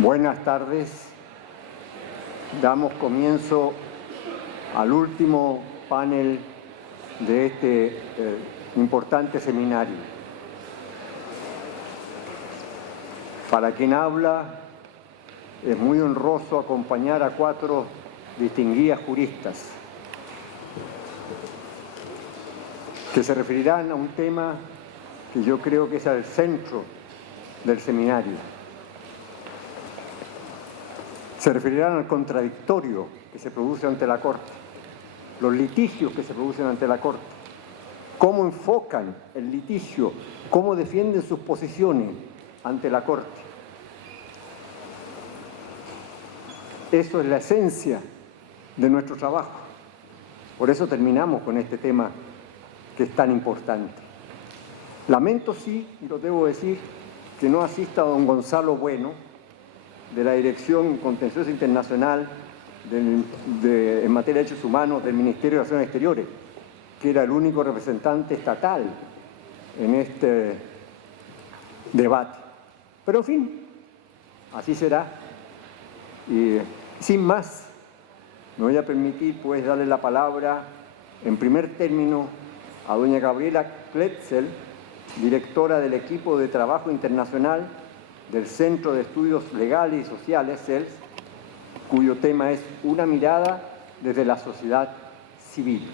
Buenas tardes. Damos comienzo al último panel de este importante seminario. Para quien habla, es muy honroso acompañar a 4 distinguidas juristas que se referirán a un tema que yo creo que es el centro del seminario. Se referirán al contradictorio que se produce ante la Corte, los litigios que se producen ante la Corte, cómo enfocan el litigio, cómo defienden sus posiciones ante la Corte. Eso es la esencia de nuestro trabajo. Por eso terminamos con este tema que es tan importante. Lamento, sí, y lo debo decir, que no asista don Gonzalo Bueno, de la Dirección Contencioso Internacional en materia de derechos humanos del Ministerio de Relaciones Exteriores, que era el único representante estatal en este debate. Pero en fin, así será. Y sin más, me voy a permitir pues darle la palabra en primer término a doña Gabriela Kletzel, directora del equipo de trabajo internacional del Centro de Estudios Legales y Sociales, CELS, cuyo tema es una mirada desde la sociedad civil.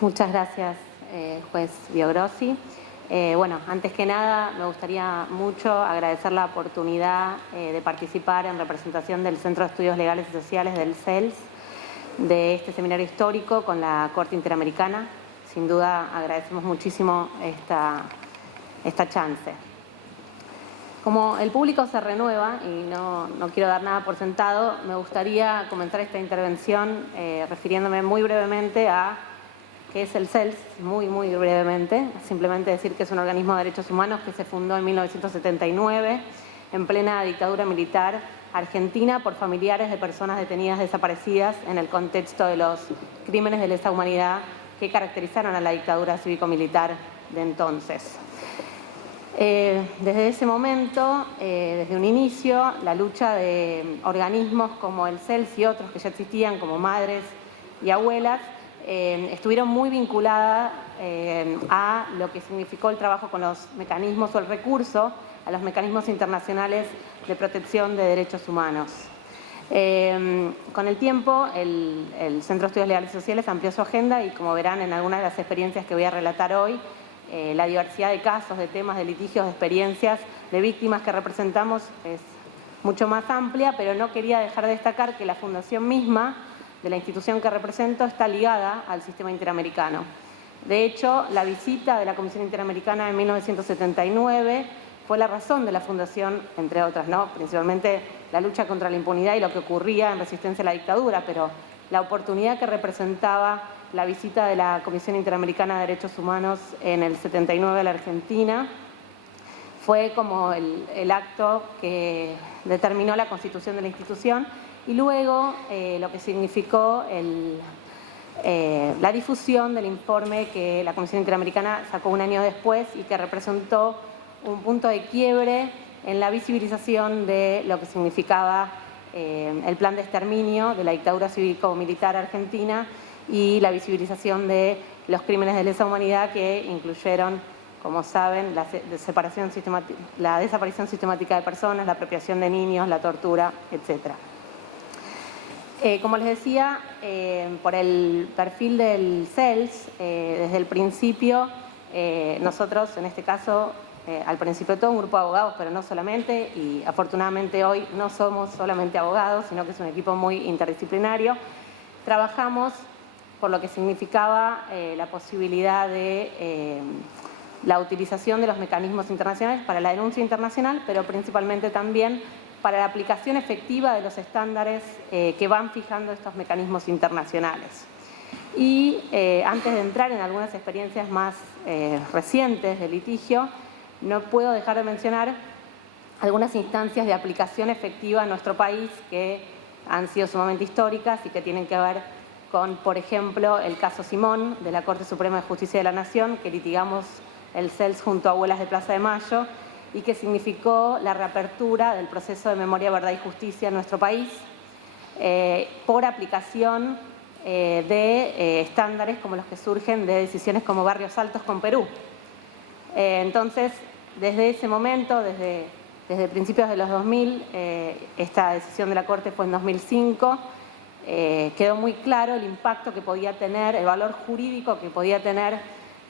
Muchas gracias, juez Biogrossi. Bueno, antes que nada me gustaría mucho agradecer la oportunidad de participar en representación del Centro de Estudios Legales y Sociales del CELS, de este seminario histórico con la Corte Interamericana. Sin duda agradecemos muchísimo esta chance. Como el público se renueva y no quiero dar nada por sentado, me gustaría comenzar esta intervención refiriéndome muy brevemente a qué es el CELS, muy brevemente. Simplemente decir que es un organismo de derechos humanos que se fundó en 1979 en plena dictadura militar argentina por familiares de personas detenidas desaparecidas en el contexto de los crímenes de lesa humanidad que caracterizaron a la dictadura cívico-militar de entonces. Desde ese momento, desde un inicio, la lucha de organismos como el CELS y otros que ya existían, como Madres y Abuelas, estuvieron muy vinculadas a lo que significó el trabajo con los mecanismos o el recurso a los mecanismos internacionales de protección de derechos humanos. Con el tiempo, el Centro de Estudios Legales y Sociales amplió su agenda y, como verán en algunas de las experiencias que voy a relatar hoy, la diversidad de casos, de temas, de litigios, de experiencias, de víctimas que representamos es mucho más amplia, pero no quería dejar de destacar que la fundación misma de la institución que represento está ligada al sistema interamericano. De hecho, la visita de la Comisión Interamericana en 1979 fue la razón de la fundación, entre otras, ¿no? Principalmente la lucha contra la impunidad y lo que ocurría en resistencia a la dictadura, pero la oportunidad que representaba la visita de la Comisión Interamericana de Derechos Humanos en el 79 a la Argentina fue como el acto que determinó la constitución de la institución y luego lo que significó la difusión del informe que la Comisión Interamericana sacó un año después y que representó un punto de quiebre en la visibilización de lo que significaba el plan de exterminio de la dictadura cívico-militar argentina y la visibilización de los crímenes de lesa humanidad que incluyeron, como saben, la desaparición sistemática de personas, la apropiación de niños, la tortura, etc. Como les decía, por el perfil del CELS, desde el principio, nosotros, en este caso, al principio todo un grupo de abogados, pero no solamente, y afortunadamente hoy no somos solamente abogados, sino que es un equipo muy interdisciplinario, trabajamos por lo que significaba la posibilidad de la utilización de los mecanismos internacionales para la denuncia internacional, pero principalmente también para la aplicación efectiva de los estándares que van fijando estos mecanismos internacionales. Y antes de entrar en algunas experiencias más recientes de litigio, no puedo dejar de mencionar algunas instancias de aplicación efectiva en nuestro país que han sido sumamente históricas y que tienen que ver con, por ejemplo, el caso Simón de la Corte Suprema de Justicia de la Nación, que litigamos el CELS junto a Abuelas de Plaza de Mayo y que significó la reapertura del proceso de memoria, verdad y justicia en nuestro país por aplicación de estándares como los que surgen de decisiones como Barrios Altos con Perú. Entonces, desde ese momento, desde principios de los 2000, esta decisión de la Corte fue en 2005, quedó muy claro el impacto que podía tener, el valor jurídico que podía tener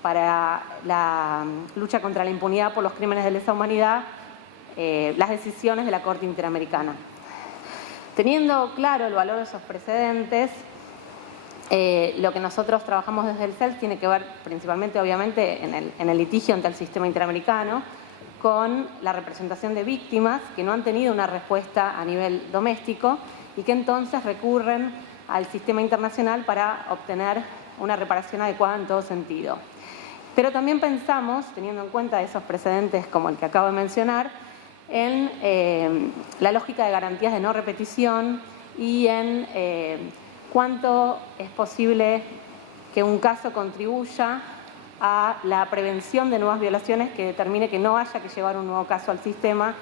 para la lucha contra la impunidad por los crímenes de lesa humanidad, las decisiones de la Corte Interamericana. Teniendo claro el valor de esos precedentes, lo que nosotros trabajamos desde el CELS tiene que ver principalmente, obviamente, en el litigio ante el sistema interamericano, con la representación de víctimas que no han tenido una respuesta a nivel doméstico y que entonces recurren al sistema internacional para obtener una reparación adecuada en todo sentido. Pero también pensamos, teniendo en cuenta esos precedentes como el que acabo de mencionar, en la lógica de garantías de no repetición y en cuánto es posible que un caso contribuya a la prevención de nuevas violaciones que determine que no haya que llevar un nuevo caso al sistema,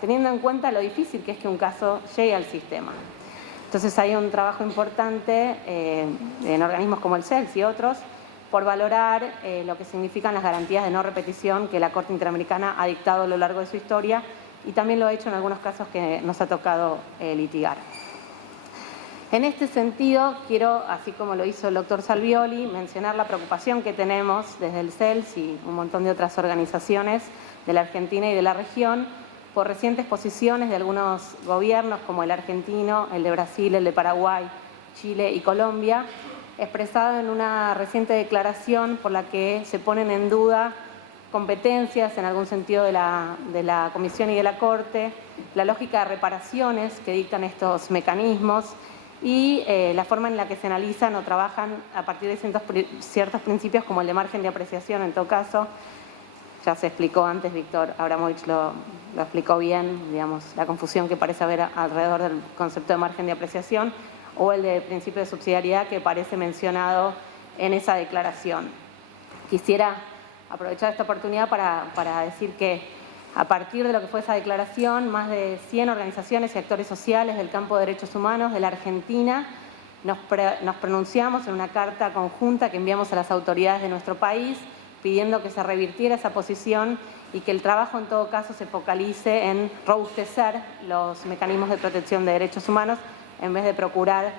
teniendo en cuenta lo difícil que es que un caso llegue al sistema. Entonces hay un trabajo importante en organismos como el CELS y otros por valorar lo que significan las garantías de no repetición que la Corte Interamericana ha dictado a lo largo de su historia y también lo ha hecho en algunos casos que nos ha tocado litigar. En este sentido, quiero, así como lo hizo el doctor Salvioli, mencionar la preocupación que tenemos desde el CELS y un montón de otras organizaciones de la Argentina y de la región por recientes posiciones de algunos gobiernos como el argentino, el de Brasil, el de Paraguay, Chile y Colombia, expresado en una reciente declaración por la que se ponen en duda competencias en algún sentido de la Comisión y de la Corte, la lógica de reparaciones que dictan estos mecanismos y la forma en la que se analizan o trabajan a partir de ciertos principios como el de margen de apreciación en todo caso. Ya se explicó antes, Víctor Abramovich lo explicó bien, digamos, la confusión que parece haber alrededor del concepto de margen de apreciación o el de principio de subsidiariedad que parece mencionado en esa declaración. Quisiera aprovechar esta oportunidad para decir que a partir de lo que fue esa declaración, más de 100 organizaciones y actores sociales del campo de derechos humanos de la Argentina nos pronunciamos en una carta conjunta que enviamos a las autoridades de nuestro país pidiendo que se revirtiera esa posición y que el trabajo en todo caso se focalice en robustecer los mecanismos de protección de derechos humanos en vez de procurar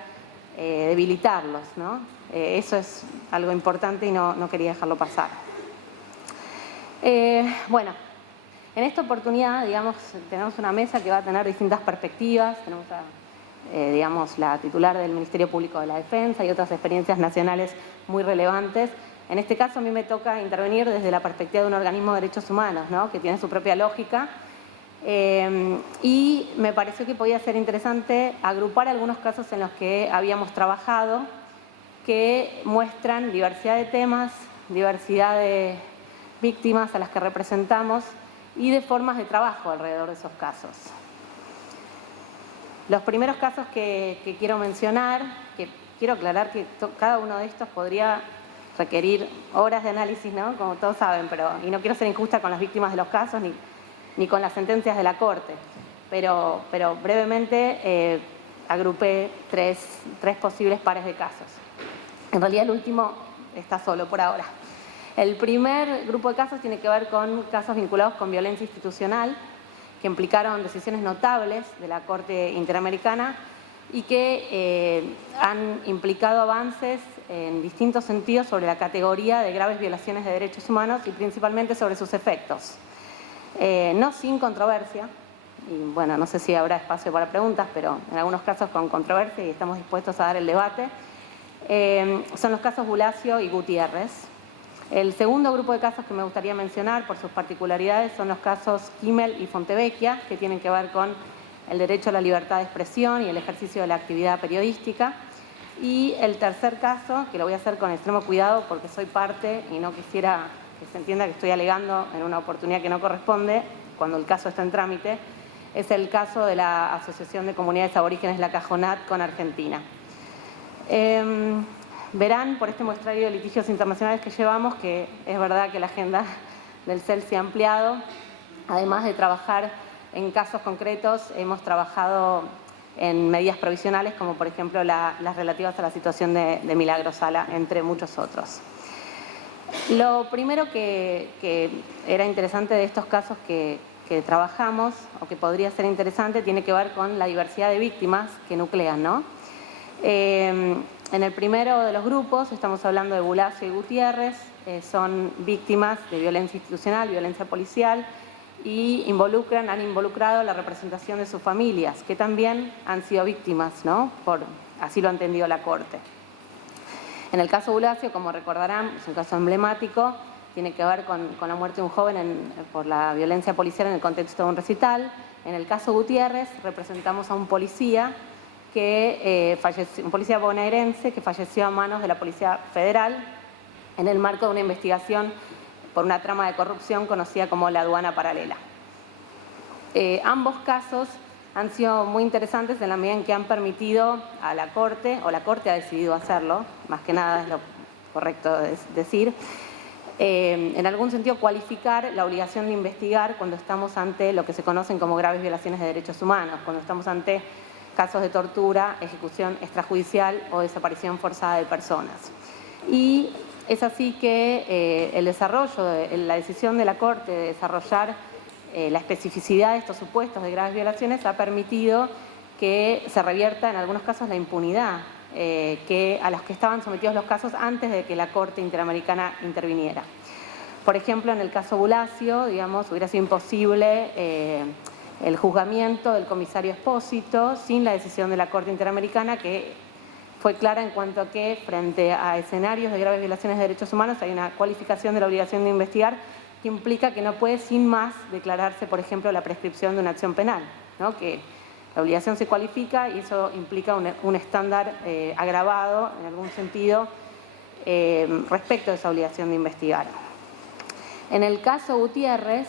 debilitarlos, ¿no? Eso es algo importante y no quería dejarlo pasar. Bueno, en esta oportunidad, digamos, tenemos una mesa que va a tener distintas perspectivas. Tenemos digamos, la titular del Ministerio Público de la Defensa y otras experiencias nacionales muy relevantes. En este caso, a mí me toca intervenir desde la perspectiva de un organismo de derechos humanos, ¿no?, que tiene su propia lógica. Y me pareció que podía ser interesante agrupar algunos casos en los que habíamos trabajado que muestran diversidad de temas, diversidad de víctimas a las que representamos y de formas de trabajo alrededor de esos casos. Los primeros casos que quiero mencionar, que quiero aclarar que cada uno de estos podría requerir horas de análisis, ¿no?, como todos saben, y no quiero ser injusta con las víctimas de los casos ni con las sentencias de la Corte, pero brevemente agrupé tres posibles pares de casos. En realidad el último está solo por ahora. El primer grupo de casos tiene que ver con casos vinculados con violencia institucional que implicaron decisiones notables de la Corte Interamericana y que han implicado avances en distintos sentidos sobre la categoría de graves violaciones de derechos humanos y principalmente sobre sus efectos. No sin controversia, y bueno, no sé si habrá espacio para preguntas, pero en algunos casos con controversia y estamos dispuestos a dar el debate, son los casos Bulacio y Gutiérrez. El segundo grupo de casos que me gustaría mencionar por sus particularidades son los casos Kimmel y Fontevecchia, que tienen que ver con el derecho a la libertad de expresión y el ejercicio de la actividad periodística. Y el tercer caso, que lo voy a hacer con extremo cuidado porque soy parte y no quisiera que se entienda que estoy alegando en una oportunidad que no corresponde cuando el caso está en trámite, es el caso de la Asociación de Comunidades Aborígenes La Cajonat con Argentina. Verán por este muestrario de litigios internacionales que llevamos que es verdad que la agenda del CELS se ha ampliado. Además de trabajar en casos concretos, hemos trabajado en medidas provisionales, como por ejemplo las relativas a la situación de Milagro Sala, entre muchos otros. Lo primero que era interesante de estos casos que trabajamos, o que podría ser interesante, tiene que ver con la diversidad de víctimas que nuclean, ¿no? En el primero de los grupos estamos hablando de Bulacio y Gutiérrez, son víctimas de violencia institucional, violencia policial, y han involucrado la representación de sus familias, que también han sido víctimas, ¿no? Así lo ha entendido la Corte. En el caso Bulacio, como recordarán, es un caso emblemático, tiene que ver con la muerte de un joven por la violencia policial en el contexto de un recital. En el caso Gutiérrez representamos a un policía un policía bonaerense que falleció a manos de la Policía Federal en el marco de una investigación por una trama de corrupción conocida como la aduana paralela. Ambos casos han sido muy interesantes en la medida en que han permitido a la Corte, o la Corte ha decidido hacerlo, más que nada es lo correcto decir, en algún sentido cualificar la obligación de investigar cuando estamos ante lo que se conocen como graves violaciones de derechos humanos, cuando estamos ante casos de tortura, ejecución extrajudicial o desaparición forzada de personas. Y es así que el desarrollo, la decisión de la Corte de desarrollar la especificidad de estos supuestos de graves violaciones ha permitido que se revierta en algunos casos la impunidad a los que estaban sometidos los casos antes de que la Corte Interamericana interviniera. Por ejemplo, en el caso Bulacio, digamos, hubiera sido imposible el juzgamiento del comisario Espósito sin la decisión de la Corte Interamericana, que fue clara en cuanto a que frente a escenarios de graves violaciones de derechos humanos hay una cualificación de la obligación de investigar que implica que no puede sin más declararse, por ejemplo, la prescripción de una acción penal, ¿no? Que la obligación se cualifica y eso implica un estándar agravado en algún sentido respecto de esa obligación de investigar. En el caso Gutiérrez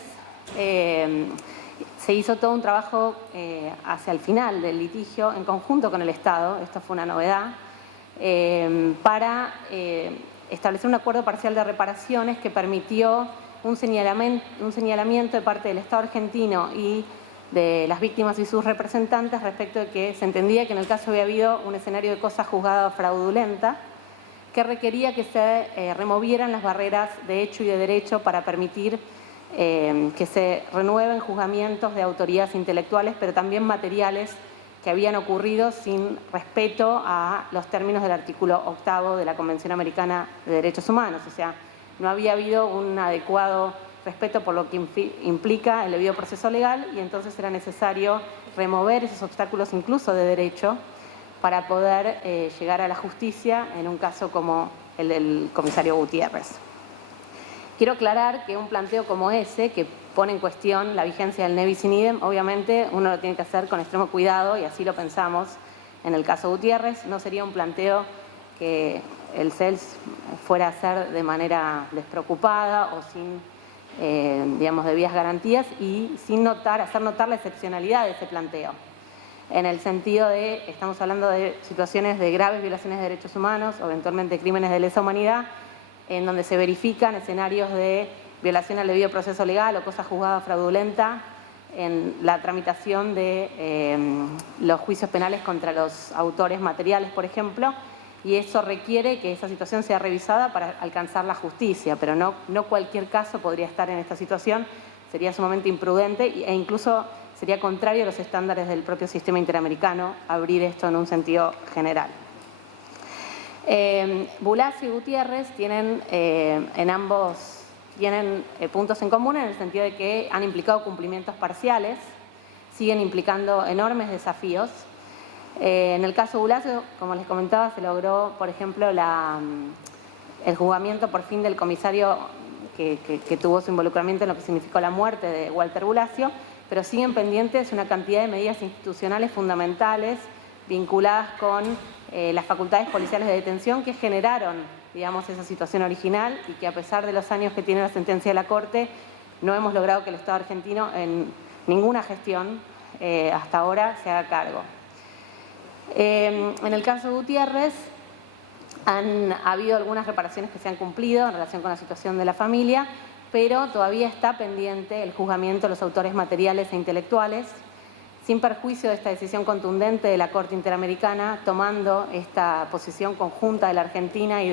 se hizo todo un trabajo hacia el final del litigio en conjunto con el Estado, esto fue una novedad, para establecer un acuerdo parcial de reparaciones que permitió un señalamiento de parte del Estado argentino y de las víctimas y sus representantes respecto de que se entendía que en el caso había habido un escenario de cosa juzgada fraudulenta que requería que se removieran las barreras de hecho y de derecho para permitir que se renueven juzgamientos de autoridades intelectuales, pero también materiales que habían ocurrido sin respeto a los términos del artículo 8 de la Convención Americana de Derechos Humanos. O sea, no había habido un adecuado respeto por lo que implica el debido proceso legal y entonces era necesario remover esos obstáculos incluso de derecho para poder llegar a la justicia en un caso como el del comisario Gutiérrez. Quiero aclarar que un planteo como ese, que pone en cuestión la vigencia del ne bis in idem, obviamente uno lo tiene que hacer con extremo cuidado y así lo pensamos en el caso Gutiérrez. No sería un planteo que el CELS fuera a hacer de manera despreocupada o sin, digamos, debidas garantías y sin hacer notar la excepcionalidad de ese planteo. En el sentido de, estamos hablando de situaciones de graves violaciones de derechos humanos o eventualmente crímenes de lesa humanidad, en donde se verifican escenarios de violación al debido proceso legal o cosa juzgada fraudulenta en la tramitación de los juicios penales contra los autores materiales, por ejemplo, y eso requiere que esa situación sea revisada para alcanzar la justicia, pero no cualquier caso podría estar en esta situación, sería sumamente imprudente e incluso sería contrario a los estándares del propio sistema interamericano abrir esto en un sentido general. Bulacio y Gutiérrez tienen puntos en común en el sentido de que han implicado cumplimientos parciales, siguen implicando enormes desafíos. En el caso Bulacio, como les comentaba, se logró, por ejemplo, el juzgamiento por fin del comisario que tuvo su involucramiento en lo que significó la muerte de Walter Bulacio, pero siguen pendientes una cantidad de medidas institucionales fundamentales vinculadas con las facultades policiales de detención que generaron, digamos, esa situación original y que a pesar de los años que tiene la sentencia de la Corte, no hemos logrado que el Estado argentino en ninguna gestión hasta ahora se haga cargo. En el caso de Gutiérrez, Han habido algunas reparaciones que se han cumplido en relación con la situación de la familia, pero todavía está pendiente el juzgamiento de los autores materiales e intelectuales, sin perjuicio de esta decisión contundente de la Corte Interamericana, tomando esta posición conjunta de la Argentina y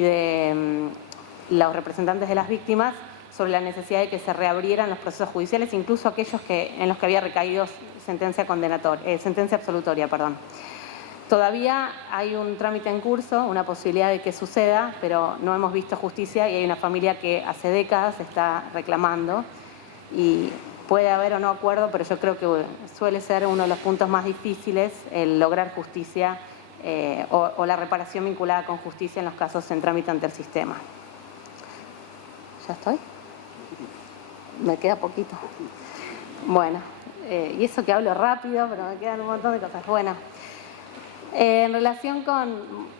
de los representantes de las víctimas sobre la necesidad de que se reabrieran los procesos judiciales, incluso aquellos en los que había recaído sentencia absolutoria. Todavía hay un trámite en curso, una posibilidad de que suceda, pero no hemos visto justicia y hay una familia que hace décadas está reclamando y puede haber o no acuerdo, pero yo creo que suele ser uno de los puntos más difíciles el lograr justicia o la reparación vinculada con justicia en los casos en trámite ante el sistema. ¿Ya estoy? Me queda poquito. Bueno, y eso que hablo rápido, pero me quedan un montón de cosas. Bueno,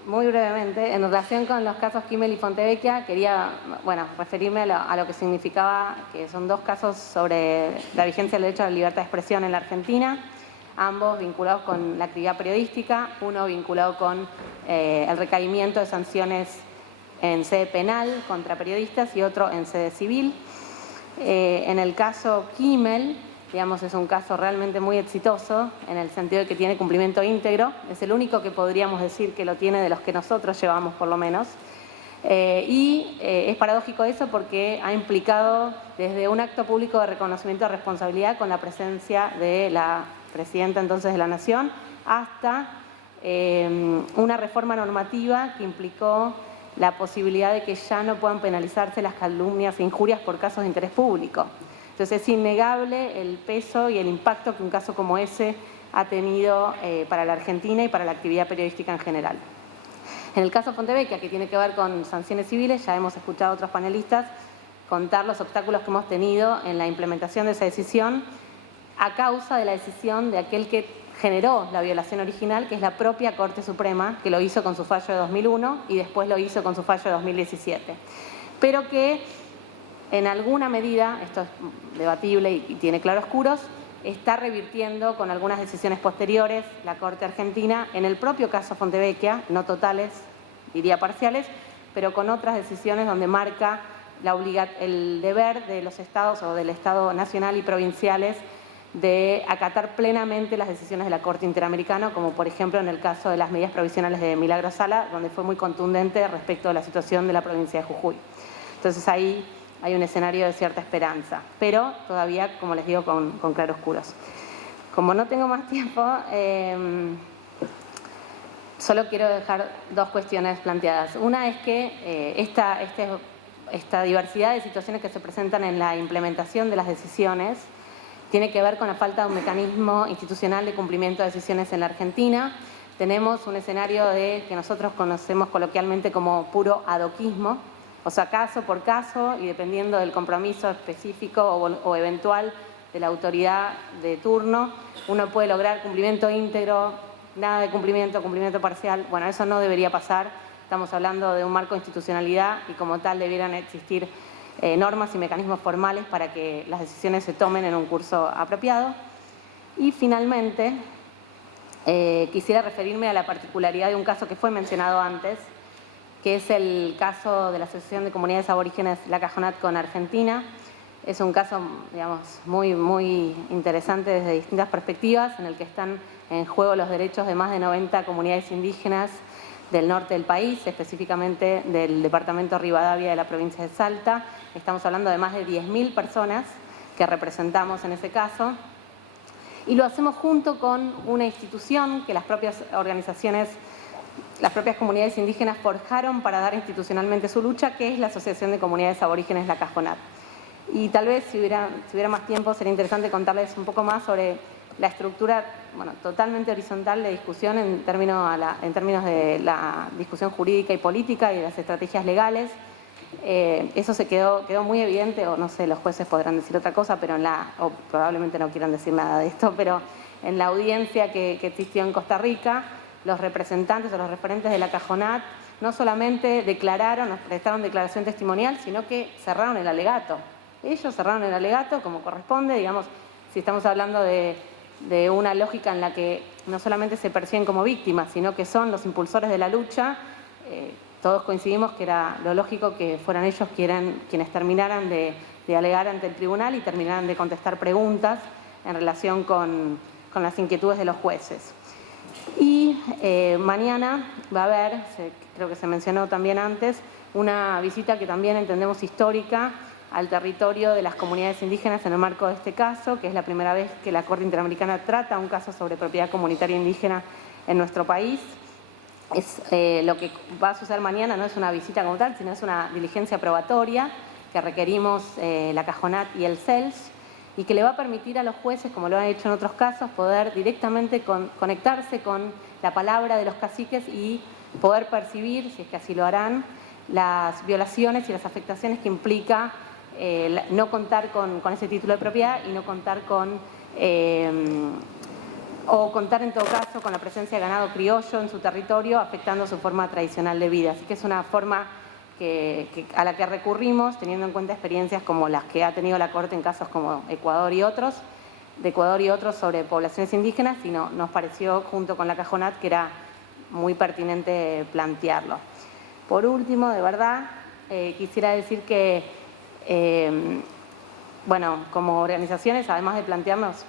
muy brevemente, en relación con los casos Kimmel y Fontevecchia, quería referirme a lo que significaba, que son dos casos sobre la vigencia del derecho a la libertad de expresión en la Argentina, ambos vinculados con la actividad periodística, uno vinculado con el recaimiento de sanciones en sede penal contra periodistas y otro en sede civil. En el caso Kimmel, digamos, es un caso realmente muy exitoso en el sentido de que tiene cumplimiento íntegro. Es el único que podríamos decir que lo tiene de los que nosotros llevamos, por lo menos. Es paradójico eso porque ha implicado desde un acto público de reconocimiento de responsabilidad con la presencia de la presidenta entonces de la Nación hasta una reforma normativa que implicó la posibilidad de que ya no puedan penalizarse las calumnias e injurias por casos de interés público. Entonces es innegable el peso y el impacto que un caso como ese ha tenido para la Argentina y para la actividad periodística en general. En el caso Fontevecchia, que tiene que ver con sanciones civiles, ya hemos escuchado a otros panelistas contar los obstáculos que hemos tenido en la implementación de esa decisión a causa de la decisión de aquel que generó la violación original, que es la propia Corte Suprema, que lo hizo con su fallo de 2001 y después lo hizo con su fallo de 2017. Pero que en alguna medida, esto es debatible y tiene claroscuros, está revirtiendo con algunas decisiones posteriores la Corte Argentina en el propio caso Fontevecchia, no totales, diría parciales, pero con otras decisiones donde marca el deber de los estados o del Estado nacional y provinciales de acatar plenamente las decisiones de la Corte Interamericana, como por ejemplo en el caso de las medidas provisionales de Milagro Sala, donde fue muy contundente respecto a la situación de la provincia de Jujuy. Entonces ahí hay un escenario de cierta esperanza, pero todavía, como les digo, con claroscuros. Como no tengo más tiempo, solo quiero dejar dos cuestiones planteadas. Una es que esta diversidad de situaciones que se presentan en la implementación de las decisiones tiene que ver con la falta de un mecanismo institucional de cumplimiento de decisiones en la Argentina. Tenemos un escenario que nosotros conocemos coloquialmente como puro adoquismo, o sea, caso por caso y dependiendo del compromiso específico o eventual de la autoridad de turno, uno puede lograr cumplimiento íntegro, nada de cumplimiento parcial. Bueno, eso no debería pasar. Estamos hablando de un marco de institucionalidad y como tal debieran existir normas y mecanismos formales para que las decisiones se tomen en un curso apropiado. Y finalmente, quisiera referirme a la particularidad de un caso que fue mencionado antes, que es el caso de la Asociación de Comunidades Aborígenes La Cajonat con Argentina. Es un caso, digamos, muy, muy interesante desde distintas perspectivas, en el que están en juego los derechos de más de 90 comunidades indígenas del norte del país, específicamente del departamento Rivadavia de la provincia de Salta. Estamos hablando de más de 10.000 personas que representamos en ese caso. Y lo hacemos junto con una institución que las propias organizaciones, las propias comunidades indígenas forjaron para dar institucionalmente su lucha, que es la Asociación de Comunidades Aborígenes La Cajonat. Y tal vez, si hubiera más tiempo, sería interesante contarles un poco más sobre la estructura totalmente horizontal de discusión en términos de la discusión jurídica y política y de las estrategias legales. Eso se quedó muy evidente, o no sé, los jueces podrán decir otra cosa, pero o probablemente no quieran decir nada de esto, pero en la audiencia que existió en Costa Rica, los representantes o los referentes de La Cajonat no solamente nos prestaron declaración testimonial, sino que cerraron el alegato. Ellos cerraron el alegato como corresponde, digamos, si estamos hablando de una lógica en la que no solamente se perciben como víctimas, sino que son los impulsores de la lucha, todos coincidimos que era lo lógico que fueran ellos quienes terminaran de alegar ante el tribunal y terminaran de contestar preguntas en relación con las inquietudes de los jueces. Y mañana va a haber, creo que se mencionó también antes, una visita que también entendemos histórica al territorio de las comunidades indígenas en el marco de este caso, que es la primera vez que la Corte Interamericana trata un caso sobre propiedad comunitaria indígena en nuestro país. Lo que va a suceder mañana no es una visita como tal, sino es una diligencia probatoria que requerimos la Cajonat y el CELS, y que le va a permitir a los jueces, como lo han hecho en otros casos, poder directamente conectarse con la palabra de los caciques y poder percibir, si es que así lo harán, las violaciones y las afectaciones que implica no contar con ese título de propiedad y no contar o contar en todo caso con la presencia de ganado criollo en su territorio, afectando su forma tradicional de vida. Así que es una forma a la que recurrimos, teniendo en cuenta experiencias como las que ha tenido la Corte en casos como Ecuador y otros sobre poblaciones indígenas, y nos pareció, junto con la Cajonat, que era muy pertinente plantearlo. Por último, de verdad, quisiera decir que, bueno, como organizaciones, además de plantearnos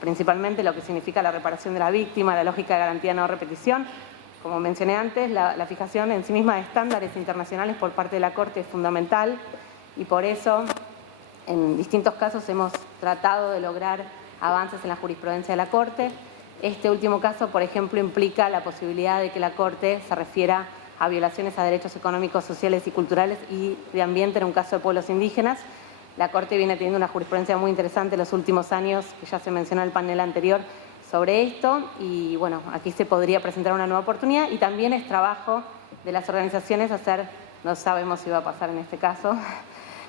principalmente lo que significa la reparación de la víctima, la lógica de garantía de no repetición, como mencioné antes, la fijación en sí misma de estándares internacionales por parte de la Corte es fundamental, y por eso en distintos casos hemos tratado de lograr avances en la jurisprudencia de la Corte. Este último caso, por ejemplo, implica la posibilidad de que la Corte se refiera a violaciones a derechos económicos, sociales y culturales y de ambiente en un caso de pueblos indígenas. La Corte viene teniendo una jurisprudencia muy interesante en los últimos años, que ya se mencionó en el panel anterior, sobre esto, y bueno, aquí se podría presentar una nueva oportunidad, y también es trabajo de las organizaciones hacer, no sabemos si va a pasar en este caso,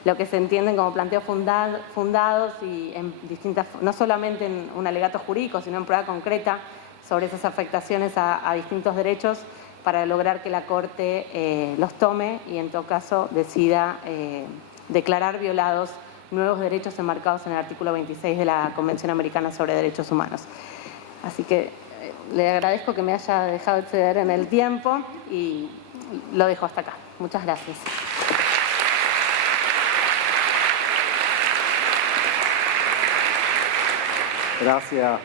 lo que se entienden como planteos fundados y en distintas, no solamente en un alegato jurídico, sino en prueba concreta sobre esas afectaciones a distintos derechos, para lograr que la Corte los tome y en todo caso decida declarar violados nuevos derechos enmarcados en el artículo 26 de la Convención Americana sobre Derechos Humanos. Así que le agradezco que me haya dejado exceder en el tiempo y lo dejo hasta acá. Muchas gracias. Gracias,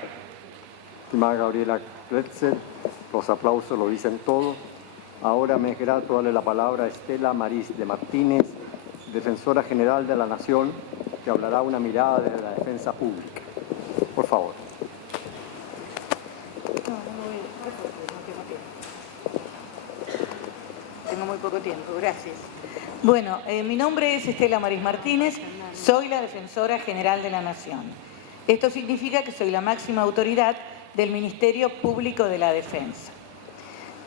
estimada Gabriela Kretzer. Los aplausos lo dicen todo. Ahora me es grato darle la palabra a Estela Maris de Martínez, Defensora General de la Nación, que hablará una mirada desde la defensa pública. Por favor. Tengo muy poco tiempo, gracias. Bueno, mi nombre es Estela Maris Martínez, soy la Defensora General de la Nación. Esto significa que soy la máxima autoridad del Ministerio Público de la Defensa.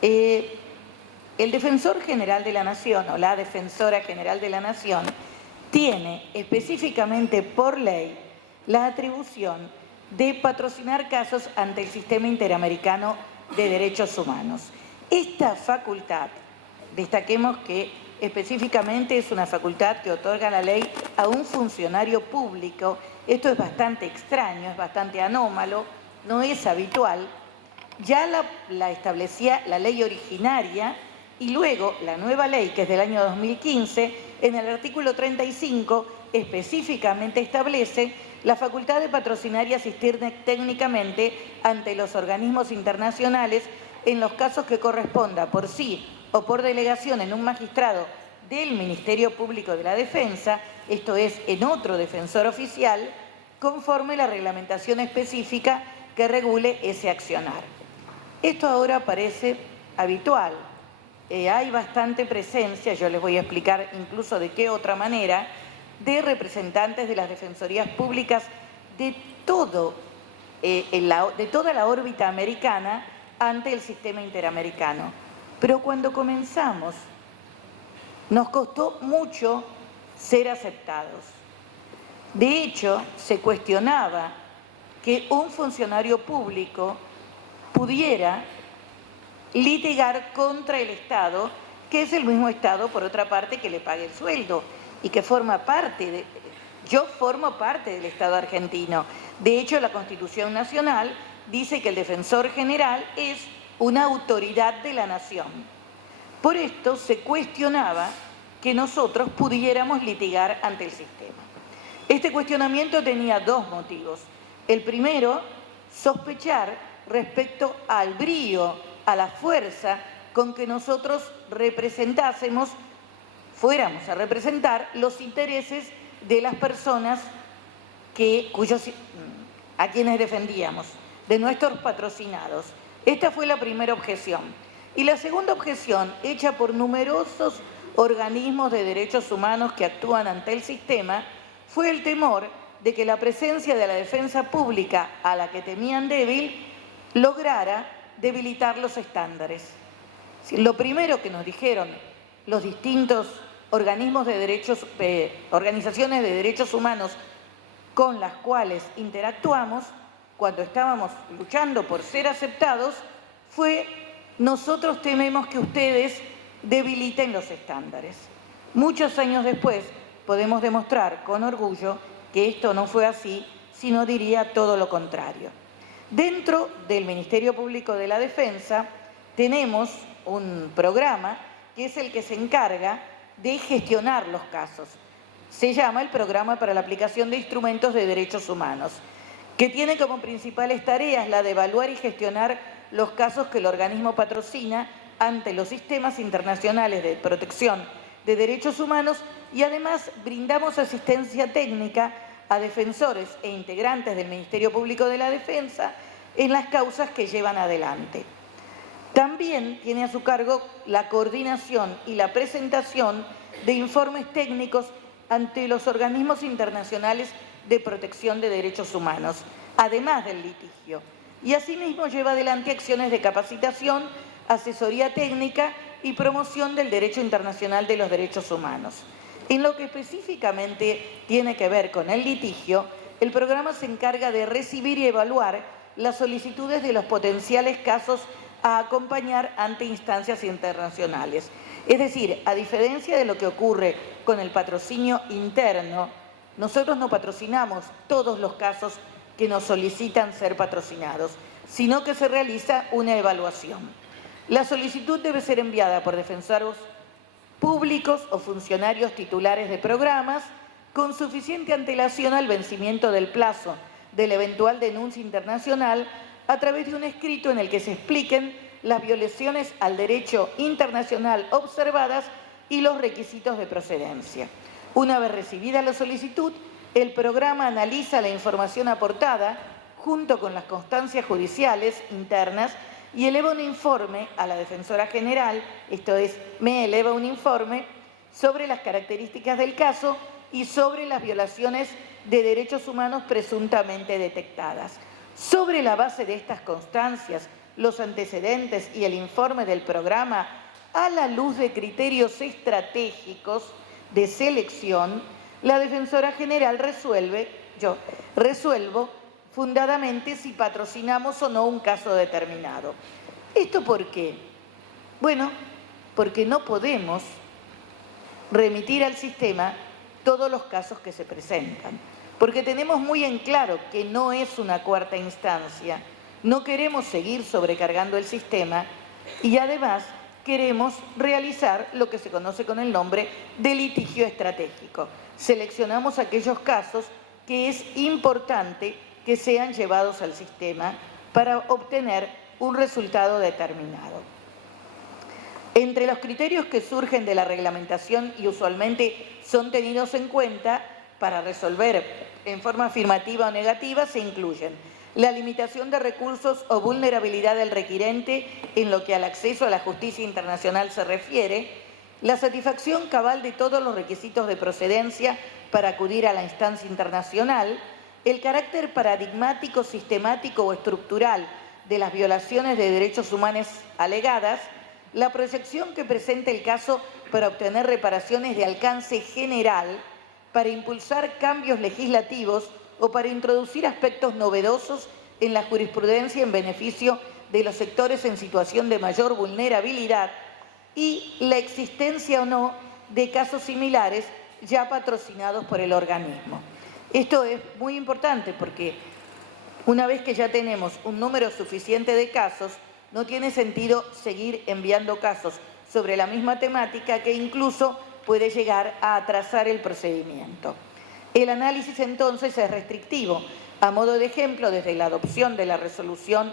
El Defensor General de la Nación, o la Defensora General de la Nación, tiene específicamente por ley la atribución de patrocinar casos ante el Sistema Interamericano de Derechos Humanos. Esta facultad, destaquemos que específicamente es una facultad que otorga la ley a un funcionario público. Esto es bastante extraño, es bastante anómalo, no es habitual. Ya la establecía la ley originaria y luego la nueva ley, que es del año 2015, en el artículo 35 específicamente establece la facultad de patrocinar y asistir técnicamente ante los organismos internacionales en los casos que corresponda por sí o por delegación en un magistrado del Ministerio Público de la Defensa, esto es, en otro defensor oficial, conforme la reglamentación específica que regule ese accionar. Esto ahora parece habitual. Hay bastante presencia, yo les voy a explicar incluso de qué otra manera, de representantes de las defensorías públicas de toda la órbita americana ante el sistema interamericano. Pero cuando comenzamos, nos costó mucho ser aceptados. De hecho, se cuestionaba que un funcionario público pudiera litigar contra el Estado, que es el mismo Estado, por otra parte, que le pague el sueldo y que forma parte yo formo parte del Estado argentino. De hecho, la Constitución Nacional dice que el Defensor General es una autoridad de la Nación. Por esto se cuestionaba que nosotros pudiéramos litigar ante el sistema. Este cuestionamiento tenía dos motivos. El primero, sospechar respecto al brío, a la fuerza con que nosotros fuéramos a representar los intereses de las personas a quienes defendíamos, de nuestros patrocinados. Esta fue la primera objeción. Y la segunda objeción, hecha por numerosos organismos de derechos humanos que actúan ante el sistema, fue el temor de que la presencia de la defensa pública, a la que temían débil, lograra debilitar los estándares. Lo primero que nos dijeron los distintos organismos organizaciones de derechos humanos con las cuales interactuamos cuando estábamos luchando por ser aceptados fue: nosotros tememos que ustedes debiliten los estándares. Muchos años después podemos demostrar con orgullo que esto no fue así, sino diría todo lo contrario. Dentro del Ministerio Público de la Defensa tenemos un programa que es el que se encarga de gestionar los casos. Se llama el Programa para la Aplicación de Instrumentos de Derechos Humanos, que tiene como principales tareas la de evaluar y gestionar los casos que el organismo patrocina ante los sistemas internacionales de protección de derechos humanos, y además brindamos asistencia técnica a defensores e integrantes del Ministerio Público de la Defensa en las causas que llevan adelante. También tiene a su cargo la coordinación y la presentación de informes técnicos ante los organismos internacionales de protección de derechos humanos, además del litigio. Y asimismo lleva adelante acciones de capacitación, asesoría técnica y promoción del derecho internacional de los derechos humanos. En lo que específicamente tiene que ver con el litigio, el programa se encarga de recibir y evaluar las solicitudes de los potenciales casos a acompañar ante instancias internacionales. Es decir, a diferencia de lo que ocurre con el patrocinio interno, nosotros no patrocinamos todos los casos que nos solicitan ser patrocinados, sino que se realiza una evaluación. La solicitud debe ser enviada por defensores públicos o funcionarios titulares de programas con suficiente antelación al vencimiento del plazo de la eventual denuncia internacional, a través de un escrito en el que se expliquen las violaciones al derecho internacional observadas y los requisitos de procedencia. Una vez recibida la solicitud, el programa analiza la información aportada junto con las constancias judiciales internas y eleva un informe a la Defensora General, esto es, me eleva un informe sobre las características del caso y sobre las violaciones de derechos humanos presuntamente detectadas. Sobre la base de estas constancias, los antecedentes y el informe del programa, a la luz de criterios estratégicos de selección, la Defensora General resuelvo fundadamente si patrocinamos o no un caso determinado. ¿Esto por qué? Bueno, porque no podemos remitir al sistema todos los casos que se presentan, porque tenemos muy en claro que no es una cuarta instancia, no queremos seguir sobrecargando el sistema y además queremos realizar lo que se conoce con el nombre de litigio estratégico. Seleccionamos aquellos casos que es importante que sean llevados al sistema para obtener un resultado determinado. Entre los criterios que surgen de la reglamentación y usualmente son tenidos en cuenta para resolver en forma afirmativa o negativa se incluyen la limitación de recursos o vulnerabilidad del requirente en lo que al acceso a la justicia internacional se refiere, la satisfacción cabal de todos los requisitos de procedencia para acudir a la instancia internacional, el carácter paradigmático, sistemático o estructural de las violaciones de derechos humanos alegadas, la proyección que presenta el caso para obtener reparaciones de alcance general, para impulsar cambios legislativos o para introducir aspectos novedosos en la jurisprudencia en beneficio de los sectores en situación de mayor vulnerabilidad, y la existencia o no de casos similares ya patrocinados por el organismo. Esto es muy importante porque una vez que ya tenemos un número suficiente de casos, no tiene sentido seguir enviando casos sobre la misma temática que incluso puede llegar a atrasar el procedimiento. El análisis entonces es restrictivo. A modo de ejemplo, desde la adopción de la resolución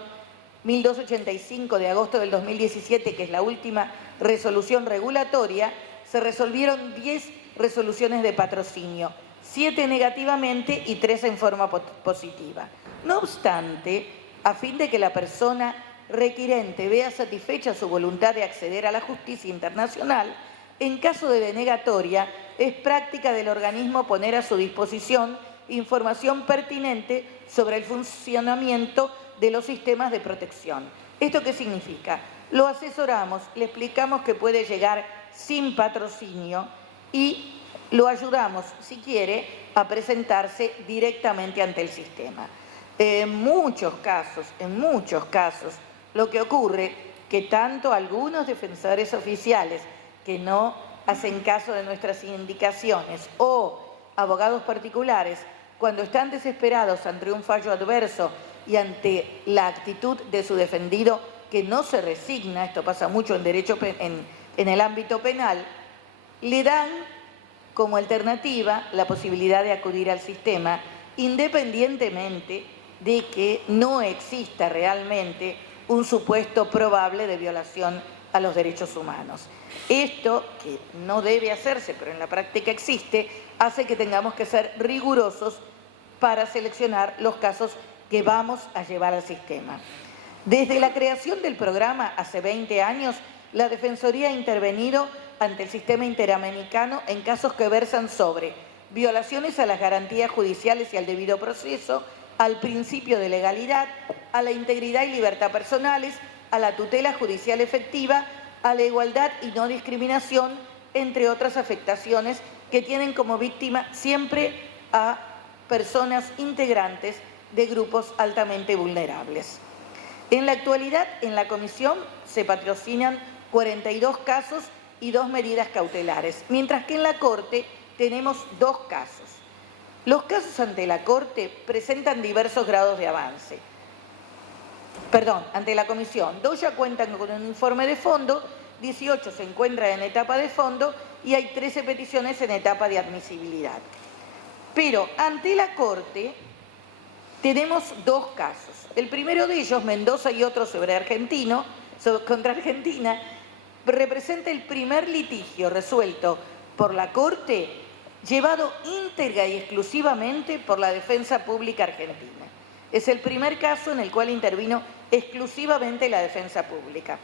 1285 de agosto del 2017, que es la última resolución regulatoria, se resolvieron 10 resoluciones de patrocinio, 7 negativamente y 3 en forma positiva. No obstante, a fin de que la persona requirente vea satisfecha su voluntad de acceder a la justicia internacional, en caso de denegatoria, es práctica del organismo poner a su disposición información pertinente sobre el funcionamiento de los sistemas de protección. ¿Esto qué significa? Lo asesoramos, le explicamos que puede llegar sin patrocinio y lo ayudamos, si quiere, a presentarse directamente ante el sistema. En muchos casos, lo que ocurre que tanto algunos defensores oficiales que no hacen caso de nuestras indicaciones o abogados particulares, cuando están desesperados ante un fallo adverso y ante la actitud de su defendido que no se resigna, esto pasa mucho en derecho en el ámbito penal, le dan como alternativa la posibilidad de acudir al sistema, independientemente de que no exista realmente un supuesto probable de violación a los derechos humanos. Esto, que no debe hacerse, pero en la práctica existe, hace que tengamos que ser rigurosos para seleccionar los casos que vamos a llevar al sistema. Desde la creación del programa hace 20 años, la Defensoría ha intervenido ante el sistema interamericano en casos que versan sobre violaciones a las garantías judiciales y al debido proceso, al principio de legalidad, a la integridad y libertad personales, a la tutela judicial efectiva, a la igualdad y no discriminación, entre otras afectaciones que tienen como víctima siempre a personas integrantes de grupos altamente vulnerables. En la actualidad, en la Comisión se patrocinan 42 casos y 2 medidas cautelares, mientras que en la Corte tenemos 2 casos. Los casos ante la Corte presentan diversos grados de avance. Ante la Comisión, 2 ya cuentan con un informe de fondo, 18 se encuentran en etapa de fondo y hay 13 peticiones en etapa de admisibilidad. Pero ante la Corte tenemos 2 casos. El primero de ellos, Mendoza y otro contra Argentina, representa el primer litigio resuelto por la Corte, llevado íntegra y exclusivamente por la Defensa Pública Argentina. Es el primer caso en el cual intervino exclusivamente la Defensa Pública.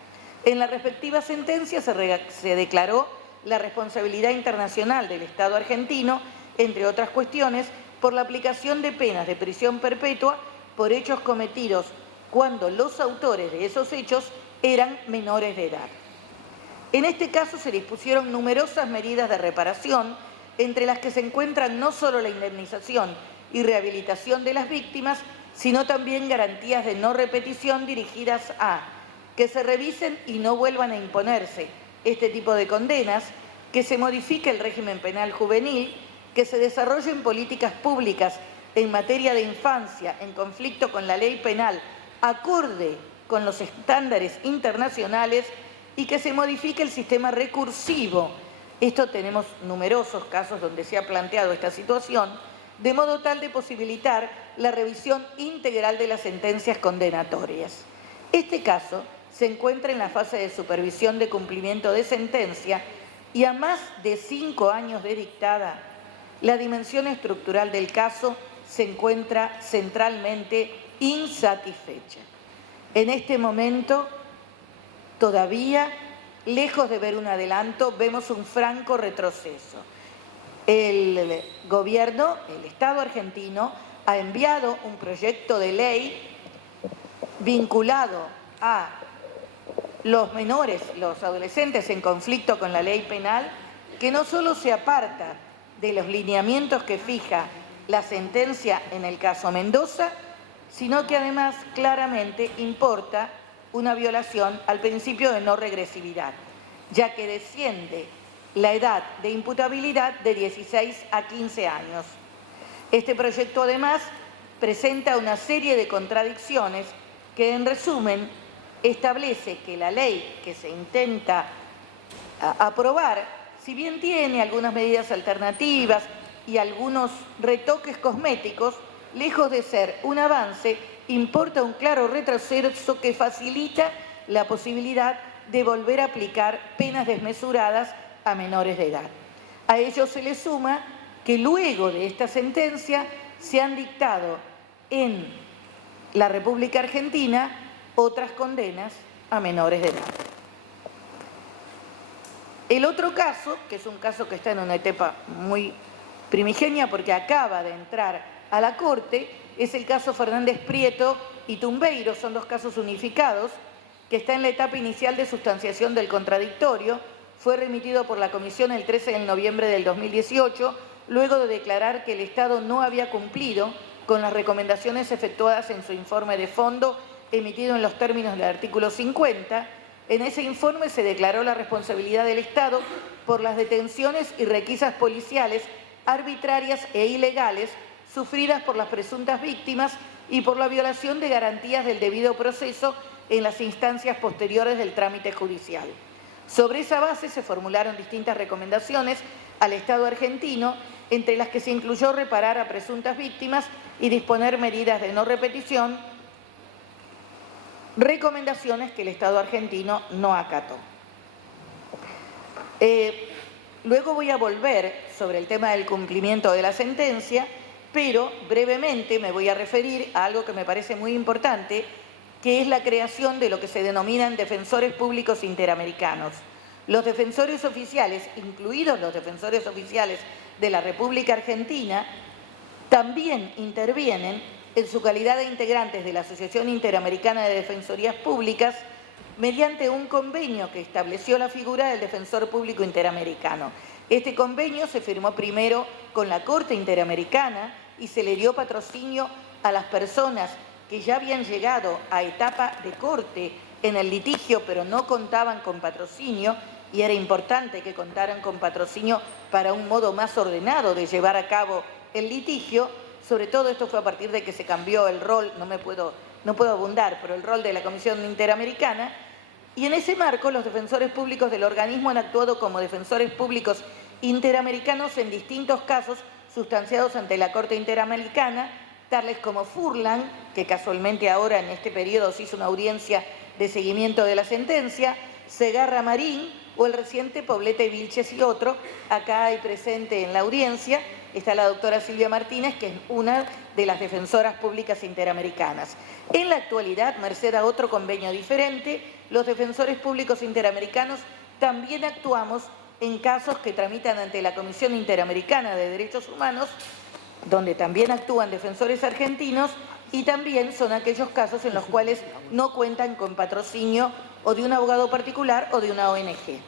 En la respectiva sentencia se declaró la responsabilidad internacional del Estado argentino, entre otras cuestiones, por la aplicación de penas de prisión perpetua por hechos cometidos cuando los autores de esos hechos eran menores de edad. En este caso se dispusieron numerosas medidas de reparación, entre las que se encuentran no solo la indemnización y rehabilitación de las víctimas, sino también garantías de no repetición dirigidas a que se revisen y no vuelvan a imponerse este tipo de condenas, que se modifique el régimen penal juvenil, que se desarrollen políticas públicas en materia de infancia en conflicto con la ley penal, acorde con los estándares internacionales, y que se modifique el sistema recursivo. Esto tenemos numerosos casos donde se ha planteado esta situación, de modo tal de posibilitar la revisión integral de las sentencias condenatorias. Este caso se encuentra en la fase de supervisión de cumplimiento de sentencia y a más de 5 años de dictada, la dimensión estructural del caso se encuentra centralmente insatisfecha. En este momento, todavía, lejos de ver un adelanto, vemos un franco retroceso. El gobierno, el Estado argentino, ha enviado un proyecto de ley vinculado a los menores, los adolescentes en conflicto con la ley penal, que no solo se aparta de los lineamientos que fija la sentencia en el caso Mendoza, sino que además claramente importa una violación al principio de no regresividad, ya que desciende la edad de imputabilidad de 16 a 15 años. Este proyecto además presenta una serie de contradicciones que, en resumen, establece que la ley que se intenta a aprobar, si bien tiene algunas medidas alternativas y algunos retoques cosméticos, lejos de ser un avance, importa un claro retroceso que facilita la posibilidad de volver a aplicar penas desmesuradas a menores de edad. A ello se le suma que luego de esta sentencia se han dictado en la República Argentina otras condenas a menores de edad. El otro caso, que es un caso que está en una etapa muy primigenia porque acaba de entrar a la Corte, es el caso Fernández Prieto y Tumbeiro. Son dos casos unificados que está en la etapa inicial de sustanciación del contradictorio. Fue remitido por la Comisión el 13 de noviembre del 2018, luego de declarar que el Estado no había cumplido con las recomendaciones efectuadas en su informe de fondo emitido en los términos del artículo 50. En ese informe se declaró la responsabilidad del Estado por las detenciones y requisas policiales arbitrarias e ilegales sufridas por las presuntas víctimas y por la violación de garantías del debido proceso en las instancias posteriores del trámite judicial. Sobre esa base se formularon distintas recomendaciones al Estado argentino, entre las que se incluyó reparar a presuntas víctimas y disponer medidas de no repetición, recomendaciones que el Estado argentino no acató. Luego voy a volver sobre el tema del cumplimiento de la sentencia, pero brevemente me voy a referir a algo que me parece muy importante, que es la creación de lo que se denominan defensores públicos interamericanos. Los defensores oficiales, incluidos los defensores oficiales de la República Argentina, también intervienen en su calidad de integrantes de la Asociación Interamericana de Defensorías Públicas mediante un convenio que estableció la figura del Defensor Público Interamericano. Este convenio se firmó primero con la Corte Interamericana y se le dio patrocinio a las personas que ya habían llegado a etapa de corte en el litigio, pero no contaban con patrocinio, y era importante que contaran con patrocinio para un modo más ordenado de llevar a cabo el litigio. Sobre todo esto fue a partir de que se cambió el rol, no puedo abundar, pero el rol de la Comisión Interamericana, y en ese marco los defensores públicos del organismo han actuado como defensores públicos interamericanos en distintos casos sustanciados ante la Corte Interamericana, tales como Furlan, que casualmente ahora en este periodo se hizo una audiencia de seguimiento de la sentencia, Segarra Marín o el reciente Poblete Vilches y otro. Acá hay presente en la audiencia está la doctora Silvia Martínez, que es una de las defensoras públicas interamericanas. En la actualidad, merced a otro convenio diferente, los defensores públicos interamericanos también actuamos en casos que tramitan ante la Comisión Interamericana de Derechos Humanos, donde también actúan defensores argentinos, y también son aquellos casos en los cuales no cuentan con patrocinio o de un abogado particular o de una ONG.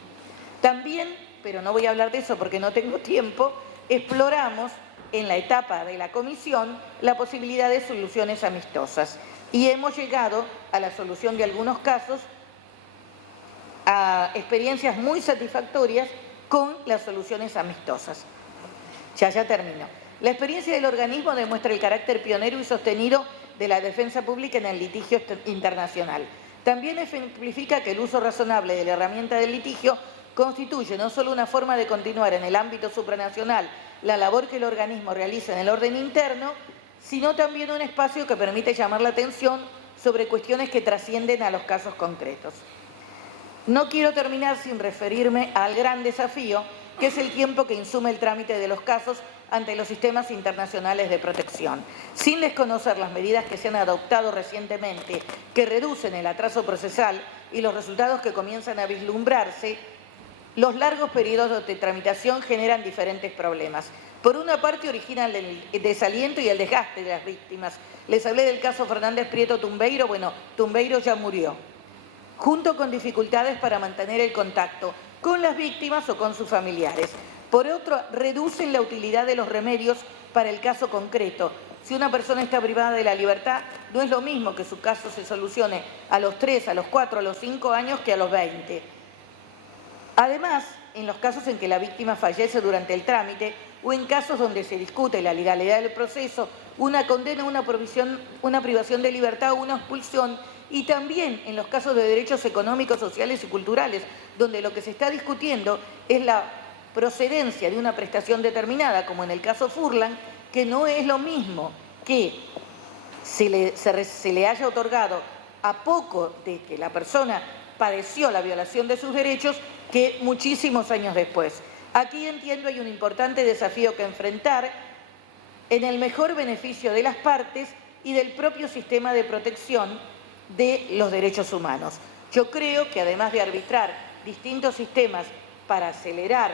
También, pero no voy a hablar de eso porque no tengo tiempo, exploramos en la etapa de la comisión la posibilidad de soluciones amistosas y hemos llegado a la solución de algunos casos, a experiencias muy satisfactorias con las soluciones amistosas. Ya termino. La experiencia del organismo demuestra el carácter pionero y sostenido de la defensa pública en el litigio internacional. También ejemplifica que el uso razonable de la herramienta del litigio constituye no solo una forma de continuar en el ámbito supranacional la labor que el organismo realiza en el orden interno, sino también un espacio que permite llamar la atención sobre cuestiones que trascienden a los casos concretos. No quiero terminar sin referirme al gran desafío que es el tiempo que insume el trámite de los casos ante los sistemas internacionales de protección. Sin desconocer las medidas que se han adoptado recientemente, que reducen el atraso procesal y los resultados que comienzan a vislumbrarse, los largos periodos de tramitación generan diferentes problemas. Por una parte, originan el desaliento y el desgaste de las víctimas. Les hablé del caso Fernández Prieto Tumbeiro. Bueno, Tumbeiro ya murió, junto con dificultades para mantener el contacto con las víctimas o con sus familiares. Por otro, reducen la utilidad de los remedios para el caso concreto. Si una persona está privada de la libertad, no es lo mismo que su caso se solucione a los 3, a los 4, a los 5 años que a los 20. Además, en los casos en que la víctima fallece durante el trámite o en casos donde se discute la legalidad del proceso, una condena, una privación de libertad o una expulsión, y también en los casos de derechos económicos, sociales y culturales, donde lo que se está discutiendo es la procedencia de una prestación determinada, como en el caso Furlan, que no es lo mismo que se le haya otorgado a poco de que la persona padeció la violación de sus derechos que muchísimos años después. Aquí entiendo hay un importante desafío que enfrentar en el mejor beneficio de las partes y del propio sistema de protección de los derechos humanos. Yo creo que además de arbitrar distintos sistemas para acelerar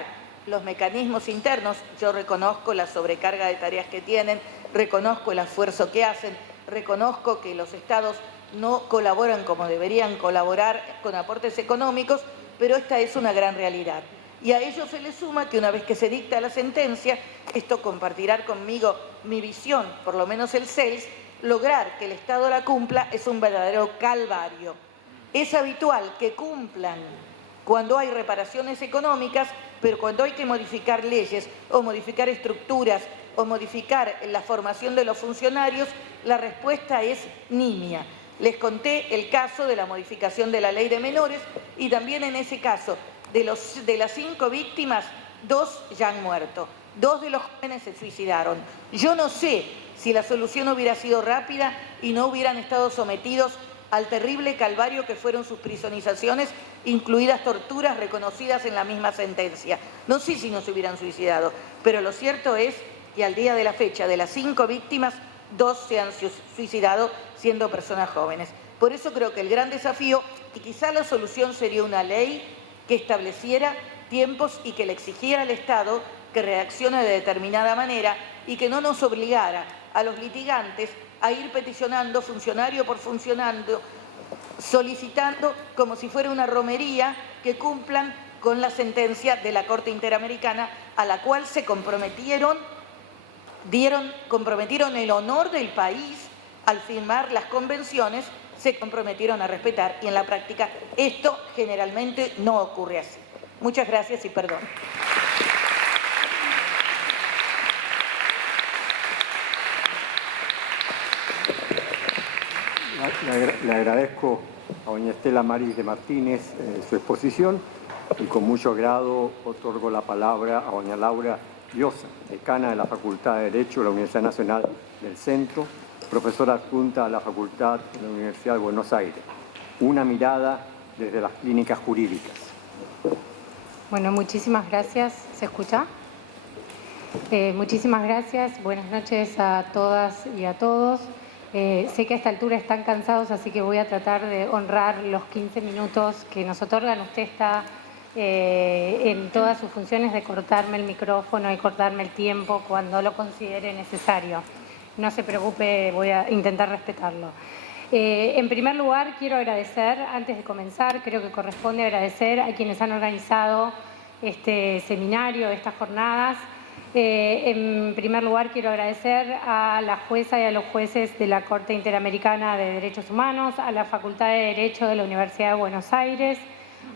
los mecanismos internos, yo reconozco la sobrecarga de tareas que tienen, reconozco el esfuerzo que hacen, reconozco que los estados no colaboran como deberían colaborar con aportes económicos, pero esta es una gran realidad. Y a ello se le suma que una vez que se dicta la sentencia, esto compartirá conmigo mi visión, por lo menos el CELS, lograr que el Estado la cumpla es un verdadero calvario. Es habitual que cumplan cuando hay reparaciones económicas, pero cuando hay que modificar leyes o modificar estructuras o modificar la formación de los funcionarios, la respuesta es nimia. Les conté el caso de la modificación de la ley de menores y también en ese caso de las 5 víctimas, 2 ya han muerto. 2 de los jóvenes se suicidaron. Yo no sé si la solución hubiera sido rápida y no hubieran estado sometidos al terrible calvario que fueron sus prisonizaciones, incluidas torturas reconocidas en la misma sentencia. No sé si no se hubieran suicidado, pero lo cierto es que al día de la fecha, de las 5 víctimas, 2 se han suicidado siendo personas jóvenes. Por eso creo que el gran desafío, y quizá la solución sería una ley que estableciera tiempos y que le exigiera al Estado que reaccione de determinada manera y que no nos obligara a los litigantes a ir peticionando funcionario por funcionario, solicitando como si fuera una romería que cumplan con la sentencia de la Corte Interamericana a la cual se comprometieron el honor del país al firmar las convenciones, se comprometieron a respetar y en la práctica esto generalmente no ocurre así. Muchas gracias y perdón. Le agradezco a doña Estela Maris de Martínez su exposición y con mucho agrado otorgo la palabra a doña Laura Llosa, decana de la Facultad de Derecho de la Universidad Nacional del Centro, profesora adjunta a la Facultad de la Universidad de Buenos Aires. Una mirada desde las clínicas jurídicas. Bueno, muchísimas gracias. ¿Se escucha? Muchísimas gracias. Buenas noches a todas y a todos. Sé que a esta altura están cansados, así que voy a tratar de honrar los 15 minutos que nos otorgan. Usted está en todas sus funciones de cortarme el micrófono y cortarme el tiempo cuando lo considere necesario. No se preocupe, voy a intentar respetarlo. En primer lugar, quiero agradecer, antes de comenzar, creo que corresponde agradecer a quienes han organizado este seminario, estas jornadas. En primer lugar, quiero agradecer a la jueza y a los jueces de la Corte Interamericana de Derechos Humanos, a la Facultad de Derecho de la Universidad de Buenos Aires,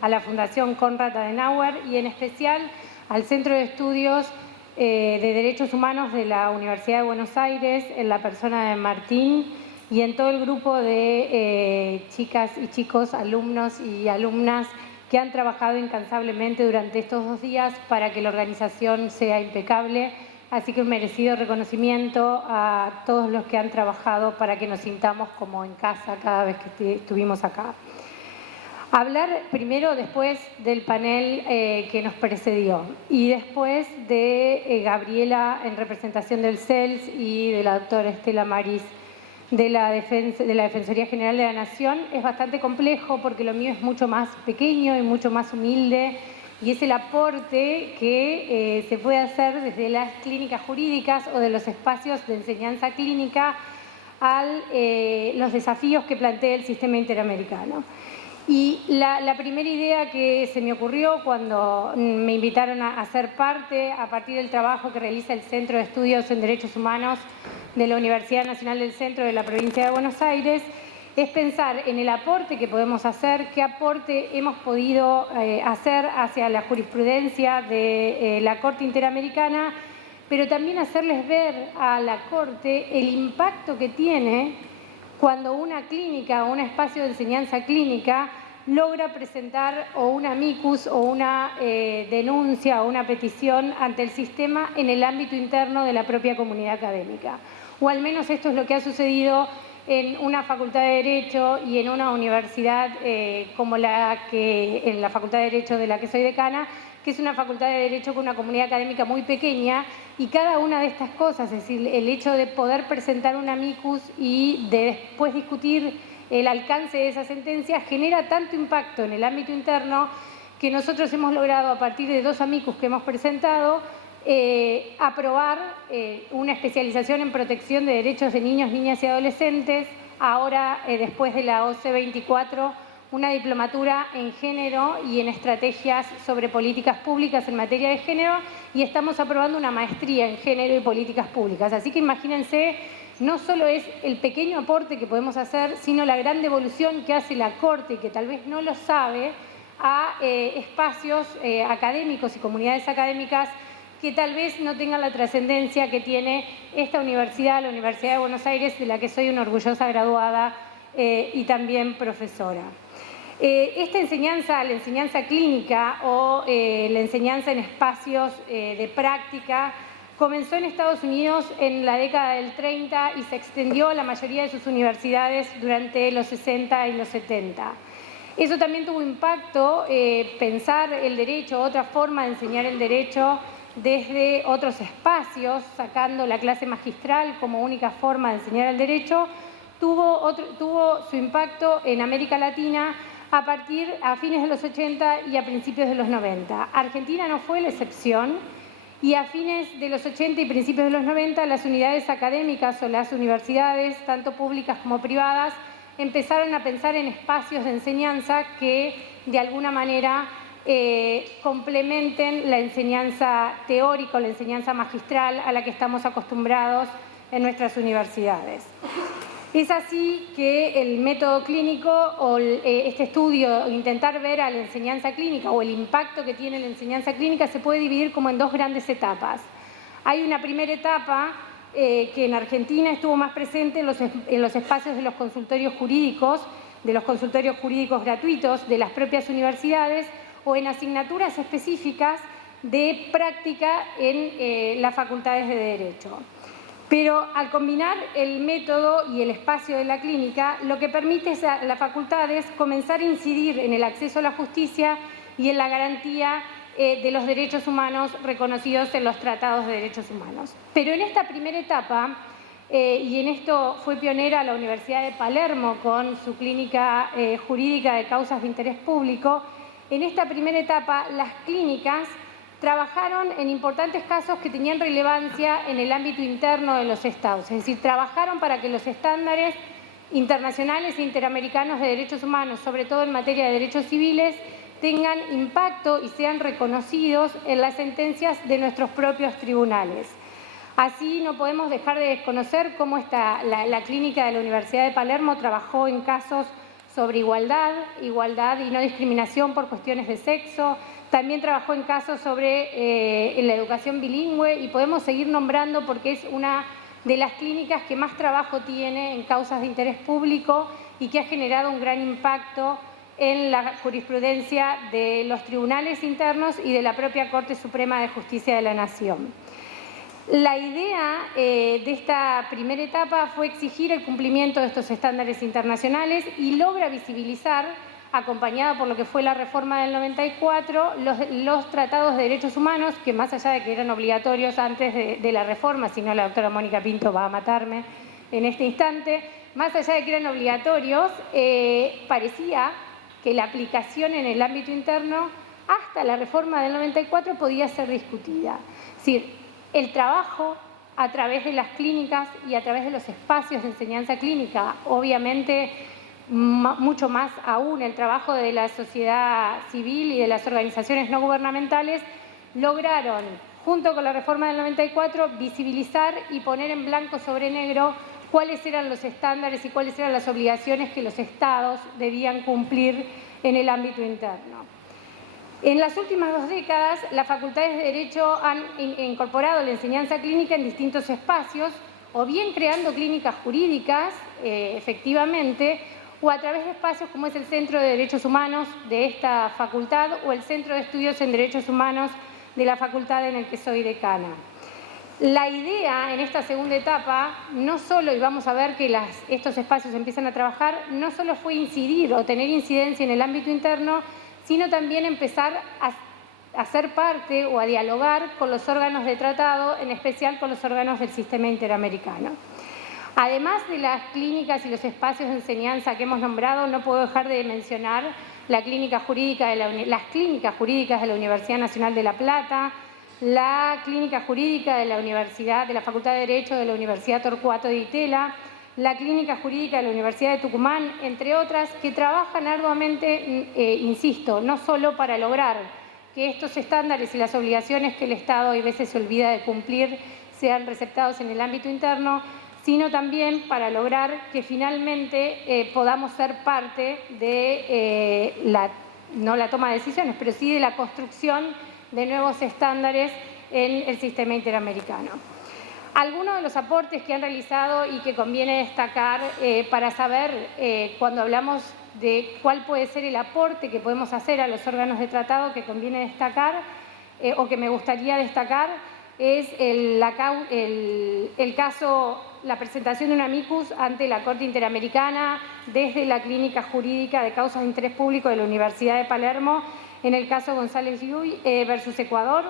a la Fundación Konrad Adenauer y en especial al Centro de Estudios de Derechos Humanos de la Universidad de Buenos Aires, en la persona de Martín y en todo el grupo de chicas y chicos, alumnos y alumnas que han trabajado incansablemente durante estos 2 días para que la organización sea impecable. Así que un merecido reconocimiento a todos los que han trabajado para que nos sintamos como en casa cada vez que estuvimos acá. Hablar primero después del panel que nos precedió y después de Gabriela en representación del CELS y de la doctora Estela Maris de la Defensoría General de la Nación es bastante complejo porque lo mío es mucho más pequeño y mucho más humilde y es el aporte que se puede hacer desde las clínicas jurídicas o de los espacios de enseñanza clínica a los desafíos que plantea el sistema interamericano. Y la primera idea que se me ocurrió cuando me invitaron a ser parte, a partir del trabajo que realiza el Centro de Estudios en Derechos Humanos de la Universidad Nacional del Centro de la Provincia de Buenos Aires, es pensar en el aporte que podemos hacer, qué aporte hemos podido hacer hacia la jurisprudencia de la Corte Interamericana, pero también hacerles ver a la Corte el impacto que tiene cuando una clínica o un espacio de enseñanza clínica logra presentar o un amicus o una denuncia o una petición ante el sistema en el ámbito interno de la propia comunidad académica. O al menos esto es lo que ha sucedido en una facultad de Derecho y en una universidad como en la Facultad de Derecho de la que soy decana, que es una facultad de Derecho con una comunidad académica muy pequeña, y cada una de estas cosas, es decir, el hecho de poder presentar un amicus y de después discutir el alcance de esa sentencia, genera tanto impacto en el ámbito interno que nosotros hemos logrado, a partir de 2 amicus que hemos presentado, aprobar una especialización en protección de derechos de niños, niñas y adolescentes, ahora después de la OCE 24, una diplomatura en género y en estrategias sobre políticas públicas en materia de género, y estamos aprobando una maestría en género y políticas públicas. Así que imagínense, no solo es el pequeño aporte que podemos hacer, sino la gran devolución que hace la Corte, y que tal vez no lo sabe, a espacios académicos y comunidades académicas que tal vez no tengan la trascendencia que tiene esta universidad, la Universidad de Buenos Aires, de la que soy una orgullosa graduada y también profesora. Esta enseñanza, la enseñanza clínica o la enseñanza en espacios de práctica, comenzó en Estados Unidos en la década del 30 y se extendió a la mayoría de sus universidades durante los 60 y los 70. Eso también tuvo impacto, pensar el derecho, otra forma de enseñar el derecho desde otros espacios, sacando la clase magistral como única forma de enseñar el derecho, tuvo su impacto en América Latina a fines de los 80 y a principios de los 90. Argentina no fue la excepción, y a fines de los 80 y principios de los 90 las unidades académicas o las universidades, tanto públicas como privadas, empezaron a pensar en espacios de enseñanza que de alguna manera complementen la enseñanza teórica o la enseñanza magistral a la que estamos acostumbrados en nuestras universidades. Es así que el método clínico o este estudio, intentar ver a la enseñanza clínica o el impacto que tiene la enseñanza clínica, se puede dividir como en 2 grandes etapas. Hay una primera etapa que en Argentina estuvo más presente en los espacios de los consultorios jurídicos gratuitos de las propias universidades o en asignaturas específicas de práctica en las facultades de Derecho. Pero al combinar el método y el espacio de la clínica, lo que permite es a las facultades comenzar a incidir en el acceso a la justicia y en la garantía de los derechos humanos reconocidos en los tratados de derechos humanos. Pero en esta primera etapa, y en esto fue pionera la Universidad de Palermo con su clínica jurídica de causas de interés público, en esta primera etapa las clínicas trabajaron en importantes casos que tenían relevancia en el ámbito interno de los estados, es decir, trabajaron para que los estándares internacionales e interamericanos de derechos humanos, sobre todo en materia de derechos civiles, tengan impacto y sean reconocidos en las sentencias de nuestros propios tribunales. Así no podemos dejar de desconocer cómo la clínica de la Universidad de Palermo trabajó en casos sobre igualdad y no discriminación por cuestiones de sexo. También trabajó en casos sobre la educación bilingüe, y podemos seguir nombrando porque es una de las clínicas que más trabajo tiene en causas de interés público y que ha generado un gran impacto en la jurisprudencia de los tribunales internos y de la propia Corte Suprema de Justicia de la Nación. La idea de esta primera etapa fue exigir el cumplimiento de estos estándares internacionales y logra visibilizar, acompañada por lo que fue la reforma del 94, los tratados de derechos humanos, que más allá de que eran obligatorios antes de la reforma, si no la doctora Mónica Pinto va a matarme en este instante, más allá de que eran obligatorios, parecía que la aplicación en el ámbito interno hasta la reforma del 94 podía ser discutida. Es decir, el trabajo a través de las clínicas y a través de los espacios de enseñanza clínica, obviamente mucho más aún el trabajo de la sociedad civil y de las organizaciones no gubernamentales, lograron, junto con la reforma del 94, visibilizar y poner en blanco sobre negro cuáles eran los estándares y cuáles eran las obligaciones que los estados debían cumplir en el ámbito interno. En las últimas 2 décadas, las facultades de Derecho han incorporado la enseñanza clínica en distintos espacios, o bien creando clínicas jurídicas efectivamente, o a través de espacios como es el Centro de Derechos Humanos de esta facultad o el Centro de Estudios en Derechos Humanos de la facultad en el que soy decana. La idea en esta segunda etapa, no solo, y vamos a ver que estos espacios empiezan a trabajar, no solo fue incidir o tener incidencia en el ámbito interno, sino también empezar a ser parte o a dialogar con los órganos de tratado, en especial con los órganos del sistema interamericano. Además de las clínicas y los espacios de enseñanza que hemos nombrado, no puedo dejar de mencionar las clínicas jurídicas de la Universidad Nacional de La Plata, la clínica jurídica de la Facultad de Derecho de la Universidad Torcuato de Itela, la clínica jurídica de la Universidad de Tucumán, entre otras, que trabajan arduamente, insisto, no solo para lograr que estos estándares y las obligaciones que el Estado a veces se olvida de cumplir sean receptados en el ámbito interno, sino también para lograr que finalmente podamos ser parte de no la toma de decisiones, pero sí de la construcción de nuevos estándares en el sistema interamericano. Algunos de los aportes que han realizado y que conviene destacar para saber cuando hablamos de cuál puede ser el aporte que podemos hacer a los órganos de tratado que conviene destacar o que me gustaría destacar es la presentación de un amicus ante la Corte Interamericana desde la Clínica Jurídica de Causas de Interés Público de la Universidad de Palermo en el caso González Llull versus Ecuador,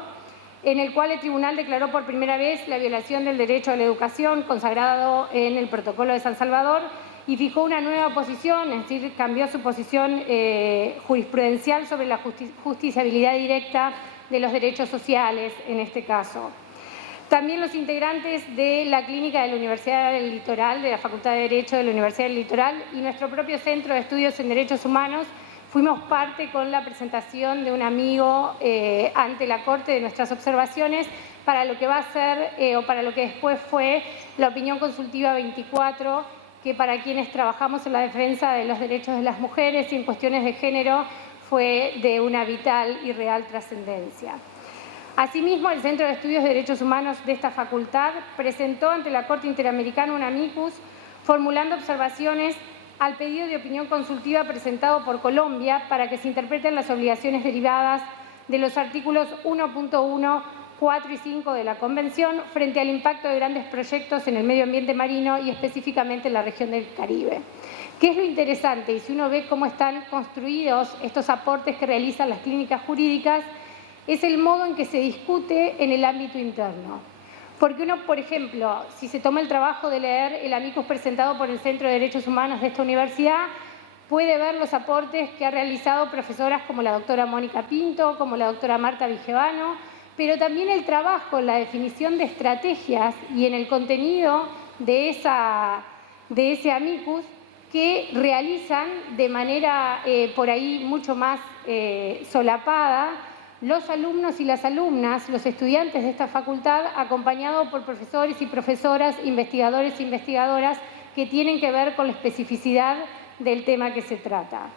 en el cual el tribunal declaró por primera vez la violación del derecho a la educación consagrado en el Protocolo de San Salvador y fijó una nueva posición, es decir, cambió su posición jurisprudencial sobre la justiciabilidad directa de los derechos sociales en este caso. También los integrantes de la Clínica de la Universidad del Litoral, de la Facultad de Derecho de la Universidad del Litoral y nuestro propio Centro de Estudios en Derechos Humanos fuimos parte con la presentación de un amigo ante la Corte de nuestras observaciones para lo que va a ser o para lo que después fue la opinión consultiva 24, que para quienes trabajamos en la defensa de los derechos de las mujeres y en cuestiones de género fue de una vital y real trascendencia. Asimismo, el Centro de Estudios de Derechos Humanos de esta facultad presentó ante la Corte Interamericana un amicus formulando observaciones al pedido de opinión consultiva presentado por Colombia para que se interpreten las obligaciones derivadas de los artículos 1.1, 4 y 5 de la Convención frente al impacto de grandes proyectos en el medio ambiente marino y específicamente en la región del Caribe. ¿Qué es lo interesante? Y si uno ve cómo están construidos estos aportes que realizan las clínicas jurídicas, es el modo en que se discute en el ámbito interno. Porque uno, por ejemplo, si se toma el trabajo de leer el amicus presentado por el Centro de Derechos Humanos de esta universidad, puede ver los aportes que ha realizado profesoras como la doctora Mónica Pinto, como la doctora Marta Vigevano, pero también el trabajo en la definición de estrategias y en el contenido de ese amicus que realizan de manera por ahí mucho más solapada los alumnos y las alumnas, los estudiantes de esta facultad, acompañados por profesores y profesoras, investigadores e investigadoras que tienen que ver con la especificidad del tema que se trata.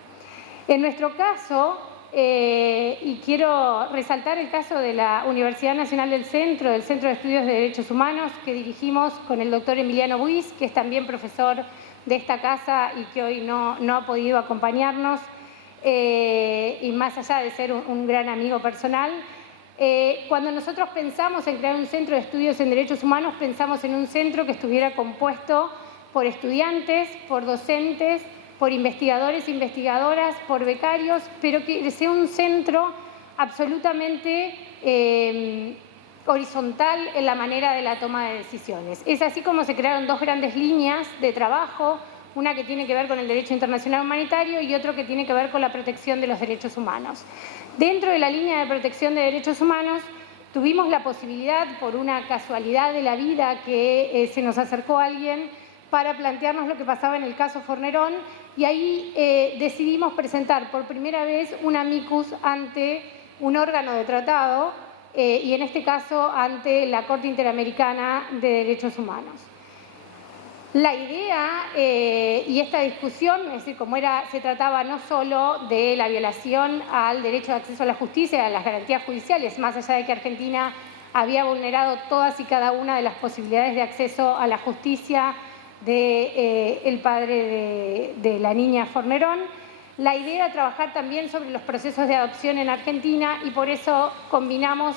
En nuestro caso, y quiero resaltar el caso de la Universidad Nacional del Centro de Estudios de Derechos Humanos, que dirigimos con el doctor Emiliano Buiz, que es también profesor de esta casa y que hoy no ha podido acompañarnos, y más allá de ser un gran amigo personal, cuando nosotros pensamos en crear un centro de estudios en derechos humanos, pensamos en un centro que estuviera compuesto por estudiantes, por docentes, por investigadores e investigadoras, por becarios, pero que sea un centro absolutamente horizontal en la manera de la toma de decisiones. Es así como se crearon dos grandes líneas de trabajo, una que tiene que ver con el derecho internacional humanitario y otro que tiene que ver con la protección de los derechos humanos. Dentro de la línea de protección de derechos humanos tuvimos la posibilidad, por una casualidad de la vida, que se nos acercó alguien para plantearnos lo que pasaba en el caso Fornerón y ahí decidimos presentar por primera vez un amicus ante un órgano de tratado y en este caso ante la Corte Interamericana de Derechos Humanos. La idea y esta discusión, es decir, se trataba no solo de la violación al derecho de acceso a la justicia, a las garantías judiciales, más allá de que Argentina había vulnerado todas y cada una de las posibilidades de acceso a la justicia del padre de la niña Fornerón. La idea era trabajar también sobre los procesos de adopción en Argentina y por eso combinamos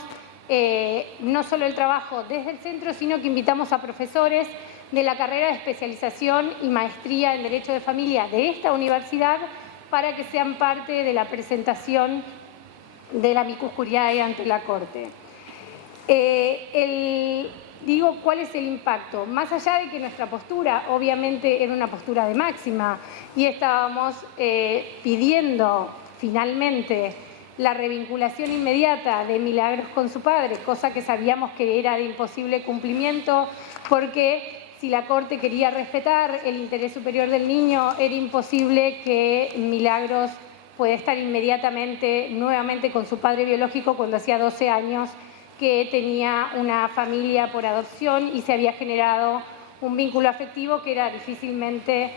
no solo el trabajo desde el centro, sino que invitamos a profesores de la carrera de especialización y maestría en Derecho de Familia de esta universidad para que sean parte de la presentación de la amicus curiae ante la Corte. Digo, ¿cuál es el impacto? Más allá de que nuestra postura, obviamente, era una postura de máxima y estábamos pidiendo finalmente la revinculación inmediata de Milagros con su padre, cosa que sabíamos que era de imposible cumplimiento porque si la Corte quería respetar el interés superior del niño, era imposible que Milagros pueda estar inmediatamente, nuevamente con su padre biológico cuando hacía 12 años que tenía una familia por adopción y se había generado un vínculo afectivo que era difícilmente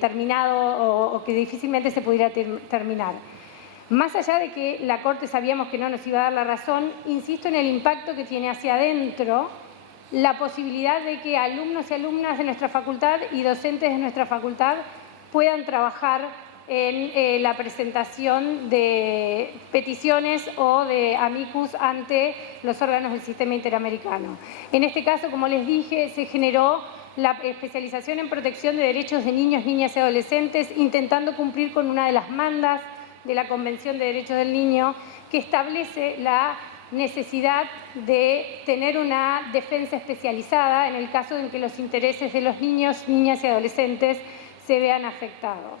terminado o que difícilmente se pudiera terminar. Más allá de que la Corte sabíamos que no nos iba a dar la razón, insisto en el impacto que tiene hacia adentro la posibilidad de que alumnos y alumnas de nuestra facultad y docentes de nuestra facultad puedan trabajar en la presentación de peticiones o de amicus ante los órganos del sistema interamericano. En este caso, como les dije, se generó la especialización en protección de derechos de niños, niñas y adolescentes, intentando cumplir con una de las mandas de la Convención de Derechos del Niño, que establece la necesidad de tener una defensa especializada en el caso en que los intereses de los niños, niñas y adolescentes se vean afectados.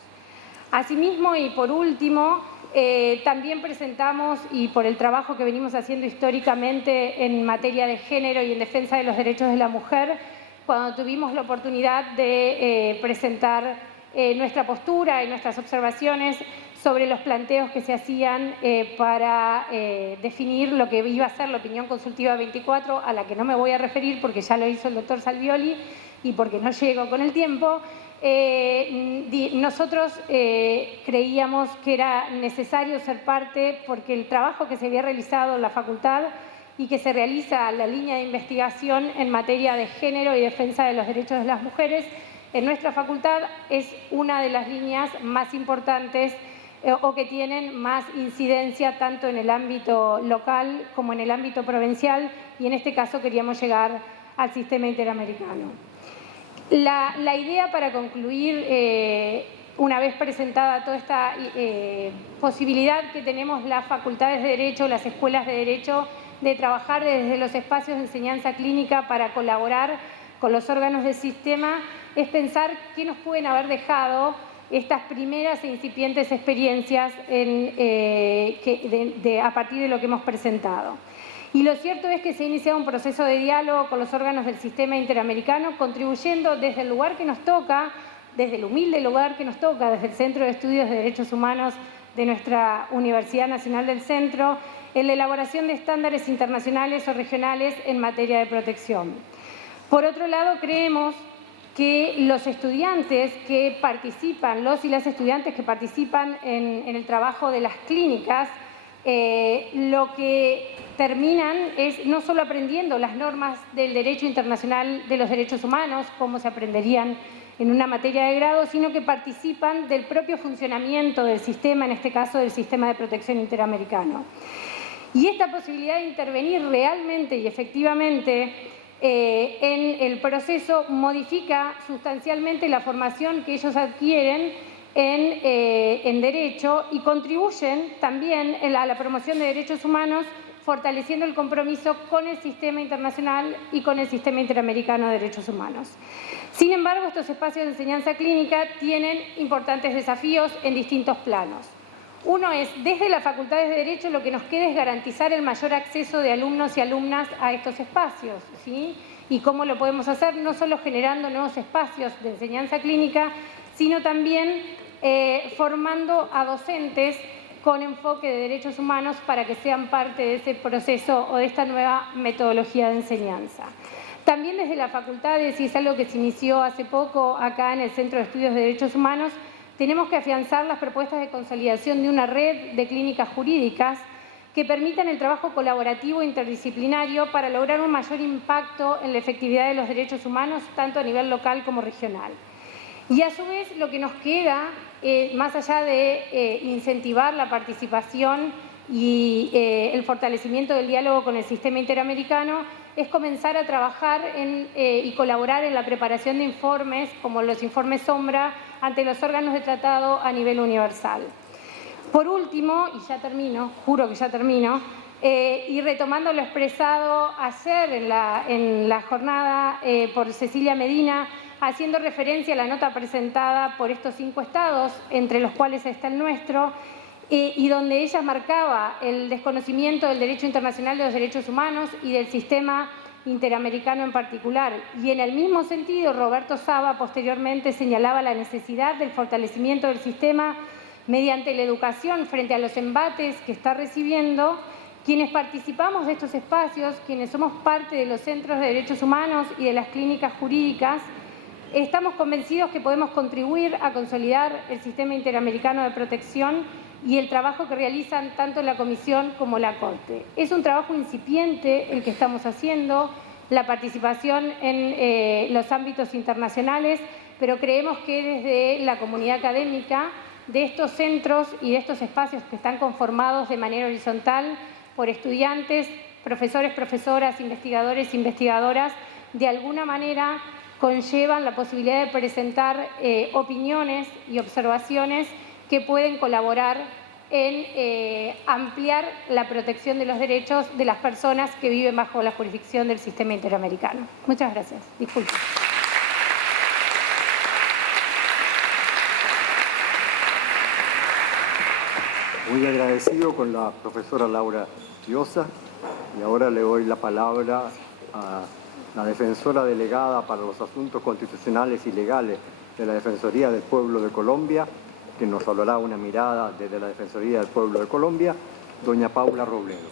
Asimismo, y por último, también presentamos, y por el trabajo que venimos haciendo históricamente en materia de género y en defensa de los derechos de la mujer, cuando tuvimos la oportunidad de presentar nuestra postura y nuestras observaciones sobre los planteos que se hacían para definir lo que iba a ser la opinión consultiva 24, a la que no me voy a referir porque ya lo hizo el doctor Salvioli y porque no llego con el tiempo. Nosotros creíamos que era necesario ser parte porque el trabajo que se había realizado en la facultad y que se realiza la línea de investigación en materia de género y defensa de los derechos de las mujeres en nuestra facultad es una de las líneas más importantes o que tienen más incidencia tanto en el ámbito local como en el ámbito provincial y en este caso queríamos llegar al sistema interamericano. La idea para concluir, una vez presentada toda esta posibilidad que tenemos las facultades de Derecho, las escuelas de Derecho, de trabajar desde los espacios de enseñanza clínica para colaborar con los órganos del sistema, es pensar qué nos pueden haber dejado estas primeras e incipientes experiencias a partir de lo que hemos presentado. Y lo cierto es que se ha iniciado un proceso de diálogo con los órganos del sistema interamericano, contribuyendo desde el lugar que nos toca, desde el humilde lugar que nos toca, desde el Centro de Estudios de Derechos Humanos de nuestra Universidad Nacional del Centro, en la elaboración de estándares internacionales o regionales en materia de protección. Por otro lado, creemos que los estudiantes que participan, los y las estudiantes que participan en el trabajo de las clínicas, lo que terminan es no solo aprendiendo las normas del derecho internacional de los derechos humanos, como se aprenderían en una materia de grado, sino que participan del propio funcionamiento del sistema, en este caso del sistema de protección interamericano. Y esta posibilidad de intervenir realmente y efectivamente en el proceso modifica sustancialmente la formación que ellos adquieren en derecho y contribuyen también a la promoción de derechos humanos, fortaleciendo el compromiso con el sistema internacional y con el sistema interamericano de derechos humanos. Sin embargo, estos espacios de enseñanza clínica tienen importantes desafíos en distintos planos. Uno es, desde las facultades de Derecho, lo que nos queda es garantizar el mayor acceso de alumnos y alumnas a estos espacios, ¿sí? Y cómo lo podemos hacer, no solo generando nuevos espacios de enseñanza clínica, sino también formando a docentes con enfoque de derechos humanos para que sean parte de ese proceso o de esta nueva metodología de enseñanza. También desde las facultades, y es algo que se inició hace poco acá en el Centro de Estudios de Derechos Humanos, tenemos que afianzar las propuestas de consolidación de una red de clínicas jurídicas que permitan el trabajo colaborativo e interdisciplinario para lograr un mayor impacto en la efectividad de los derechos humanos, tanto a nivel local como regional. Y a su vez lo que nos queda, más allá de incentivar la participación y el fortalecimiento del diálogo con el sistema interamericano, es comenzar a trabajar y colaborar en la preparación de informes, como los informes sombra, ante los órganos de tratado a nivel universal. Por último, y ya termino, juro que ya termino, y retomando lo expresado ayer en la jornada por Cecilia Medina, haciendo referencia a la nota presentada por estos 5 estados, entre los cuales está el nuestro, y donde ella marcaba el desconocimiento del derecho internacional de los derechos humanos y del sistema interamericano en particular. Y en el mismo sentido, Roberto Saba posteriormente señalaba la necesidad del fortalecimiento del sistema mediante la educación frente a los embates que está recibiendo. Quienes participamos de estos espacios, quienes somos parte de los centros de derechos humanos y de las clínicas jurídicas, estamos convencidos que podemos contribuir a consolidar el sistema interamericano de protección y el trabajo que realizan tanto la Comisión como la Corte. Es un trabajo incipiente el que estamos haciendo, la participación en los ámbitos internacionales, pero creemos que desde la comunidad académica, de estos centros y de estos espacios que están conformados de manera horizontal por estudiantes, profesores, profesoras, investigadores, investigadoras, de alguna manera conllevan la posibilidad de presentar opiniones y observaciones que pueden colaborar en ampliar la protección de los derechos de las personas que viven bajo la jurisdicción del sistema interamericano. Muchas gracias. Disculpen. Muy agradecido con la profesora Laura Llosa, y ahora le doy la palabra a la defensora delegada para los asuntos constitucionales y legales de la Defensoría del Pueblo de Colombia, que nos hablará una mirada desde la Defensoría del Pueblo de Colombia, doña Paula Robledo.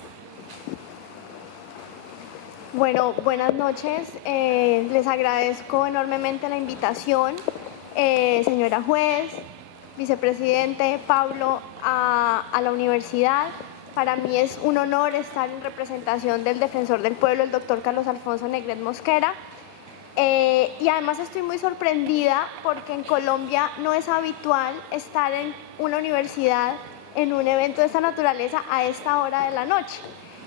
Bueno, buenas noches. Les agradezco enormemente la invitación, señora juez, vicepresidente Pablo, a la universidad. Para mí es un honor estar en representación del defensor del pueblo, el doctor Carlos Alfonso Negret Mosquera. Y además estoy muy sorprendida porque en Colombia no es habitual estar en una universidad en un evento de esta naturaleza a esta hora de la noche.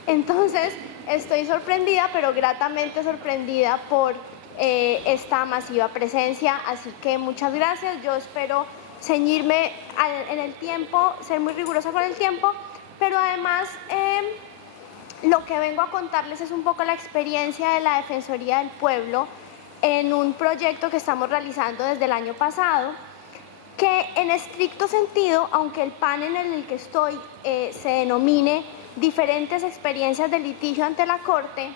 Entonces estoy sorprendida, pero gratamente sorprendida por esta masiva presencia, así que muchas gracias. Yo espero ceñirme en el tiempo, ser muy rigurosa con el tiempo, pero además lo que vengo a contarles es un poco la experiencia de la Defensoría del Pueblo en un proyecto que estamos realizando desde el año pasado, que en estricto sentido, aunque el panel en el que estoy se denomine diferentes experiencias de litigio ante la Corte,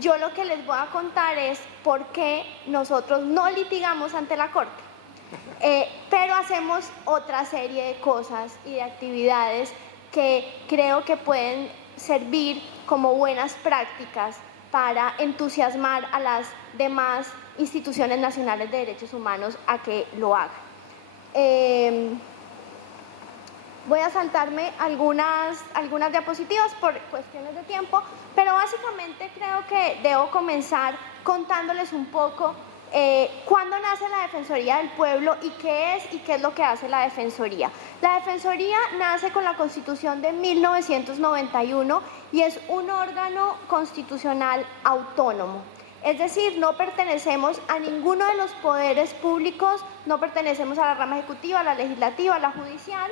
yo lo que les voy a contar es por qué nosotros no litigamos ante la Corte, pero hacemos otra serie de cosas y de actividades que creo que pueden servir como buenas prácticas para entusiasmar a las demás instituciones nacionales de derechos humanos a que lo hagan. Voy a saltarme algunas diapositivas por cuestiones de tiempo, pero básicamente creo que debo comenzar contándoles un poco cuándo nace la Defensoría del Pueblo y qué es lo que hace la Defensoría. La Defensoría nace con la Constitución de 1991 y es un órgano constitucional autónomo. Es decir, no pertenecemos a ninguno de los poderes públicos, no pertenecemos a la rama ejecutiva, a la legislativa, a la judicial.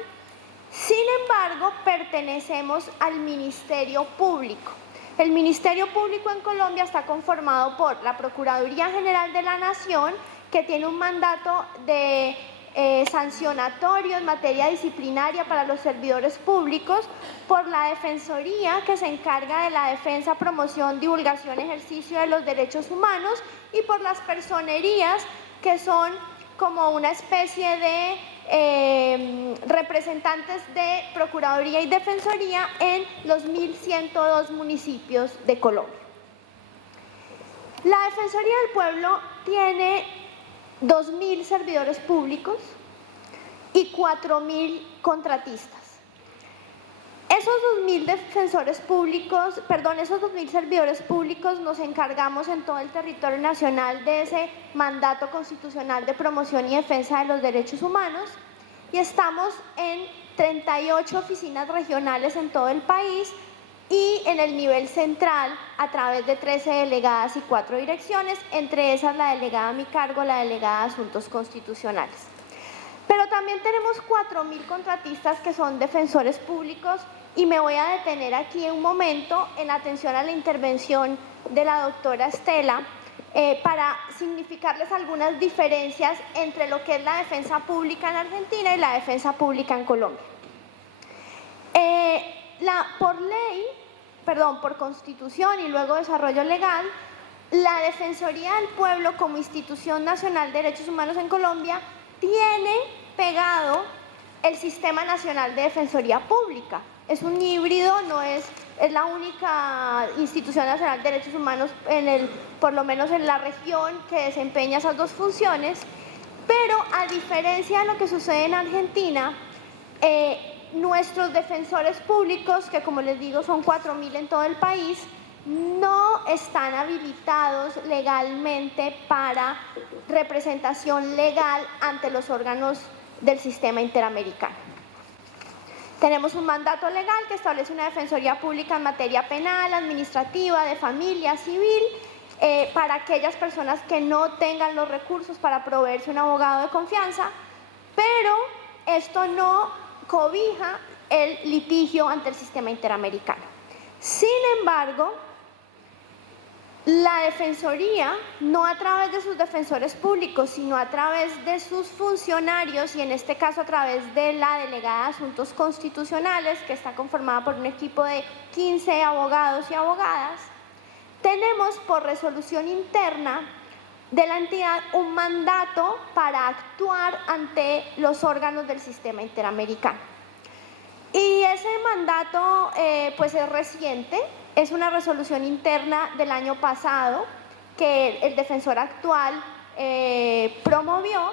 Sin embargo, pertenecemos al Ministerio Público. El Ministerio Público en Colombia está conformado por la Procuraduría General de la Nación, que tiene un mandato de sancionatorio en materia disciplinaria para los servidores públicos, por la Defensoría, que se encarga de la defensa, promoción, divulgación, ejercicio de los derechos humanos, y por las personerías, que son como una especie de representantes de Procuraduría y Defensoría en los 1.102 municipios de Colombia. La Defensoría del Pueblo tiene 2.000 servidores públicos y 4.000 contratistas. esos 2.000 defensores públicos, perdón, esos 2.000 servidores públicos nos encargamos en todo el territorio nacional de ese mandato constitucional de promoción y defensa de los derechos humanos y estamos en 38 oficinas regionales en todo el país y en el nivel central a través de 13 delegadas y 4 direcciones, entre esas la delegada a mi cargo, la delegada de Asuntos Constitucionales. Pero también tenemos 4.000 contratistas que son defensores públicos y me voy a detener aquí un momento en atención a la intervención de la doctora Estela para significarles algunas diferencias entre lo que es la defensa pública en Argentina y la defensa pública en Colombia. Por constitución y luego desarrollo legal, la Defensoría del Pueblo como institución nacional de derechos humanos en Colombia tiene pegado el Sistema Nacional de Defensoría Pública. Es un híbrido, no es la única institución nacional de derechos humanos, por lo menos en la región, que desempeña esas dos funciones, pero a diferencia de lo que sucede en Argentina, nuestros defensores públicos, que como les digo son 4.000 en todo el país, no están habilitados legalmente para representación legal ante los órganos del sistema interamericano. Tenemos un mandato legal que establece una defensoría pública en materia penal, administrativa, de familia, civil, para aquellas personas que no tengan los recursos para proveerse un abogado de confianza, pero esto no cobija el litigio ante el sistema interamericano. Sin embargo, la Defensoría, no a través de sus defensores públicos, sino a través de sus funcionarios, y en este caso a través de la Delegada de Asuntos Constitucionales, que está conformada por un equipo de 15 abogados y abogadas, tenemos por resolución interna de la entidad un mandato para actuar ante los órganos del sistema interamericano. Y ese mandato pues es reciente. Es una resolución interna del año pasado que el defensor actual promovió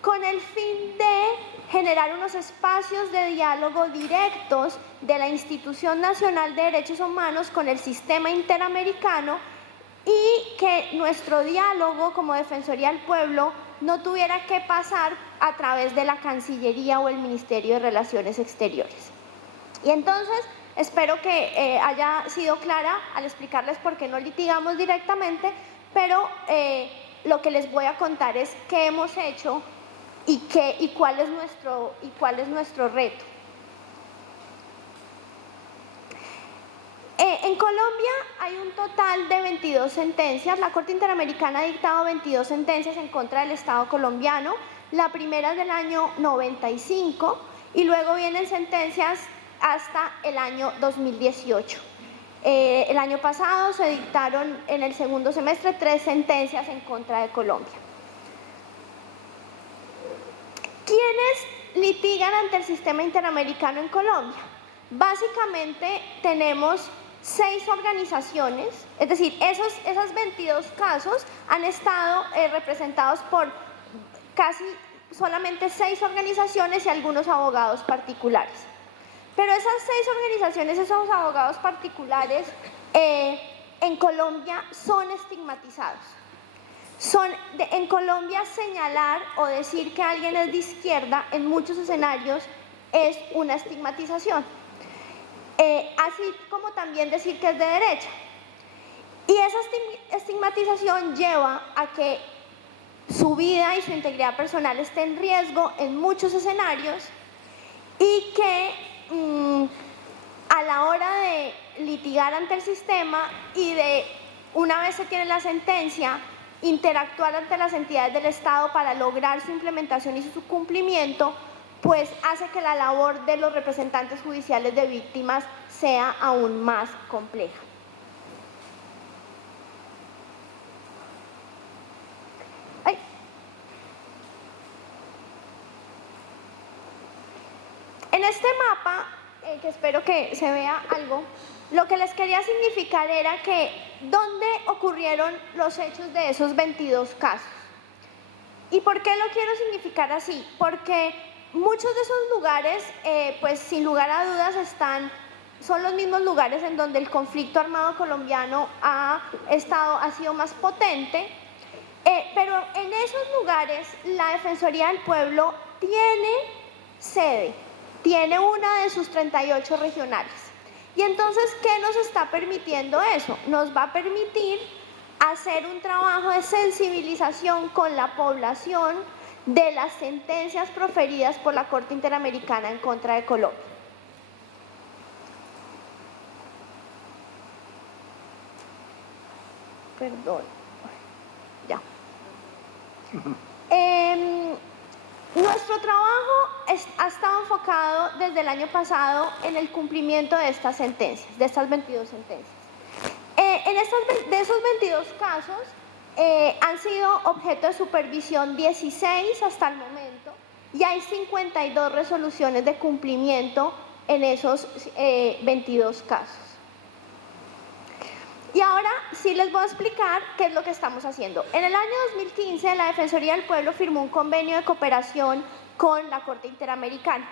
con el fin de generar unos espacios de diálogo directos de la Institución Nacional de Derechos Humanos con el sistema interamericano y que nuestro diálogo como Defensoría del Pueblo no tuviera que pasar a través de la Cancillería o el Ministerio de Relaciones Exteriores. Y entonces espero que haya sido clara al explicarles por qué no litigamos directamente, pero lo que les voy a contar es qué hemos hecho y cuál es nuestro reto. En Colombia hay un total de 22 sentencias. La Corte Interamericana ha dictado 22 sentencias en contra del Estado colombiano. La primera es del año 95 y luego vienen sentencias hasta el año 2018. El año pasado se dictaron en el segundo semestre 3 sentencias en contra de Colombia. ¿Quiénes litigan ante el sistema interamericano en Colombia? Básicamente tenemos 6 organizaciones, es decir, esos 22 casos han estado representados por casi solamente 6 organizaciones y algunos abogados particulares. Pero esas 6 organizaciones, esos abogados particulares en Colombia son estigmatizados. En Colombia señalar o decir que alguien es de izquierda en muchos escenarios es una estigmatización. Así como también decir que es de derecha. Y esa estigmatización lleva a que su vida y su integridad personal esté en riesgo en muchos escenarios y que a la hora de litigar ante el sistema y de, una vez se tiene la sentencia, interactuar ante las entidades del Estado para lograr su implementación y su cumplimiento, pues hace que la labor de los representantes judiciales de víctimas sea aún más compleja. En este mapa, que espero que se vea algo, lo que les quería significar era que dónde ocurrieron los hechos de esos 22 casos. ¿Y por qué lo quiero significar así? Porque muchos de esos lugares, pues sin lugar a dudas, están son los mismos lugares en donde el conflicto armado colombiano ha sido más potente, pero en esos lugares la Defensoría del Pueblo tiene sede, tiene una de sus 38 regionales. Y entonces, ¿qué nos está permitiendo eso? Nos va a permitir hacer un trabajo de sensibilización con la población de las sentencias proferidas por la Corte Interamericana en contra de Colombia. Perdón. Ya. Nuestro trabajo ha estado enfocado desde el año pasado en el cumplimiento de estas sentencias, de estas 22 sentencias. De esos 22 casos han sido objeto de supervisión 16 hasta el momento y hay 52 resoluciones de cumplimiento en esos 22 casos. Y ahora sí les voy a explicar qué es lo que estamos haciendo. En el año 2015 la Defensoría del Pueblo firmó un convenio de cooperación con la Corte Interamericana.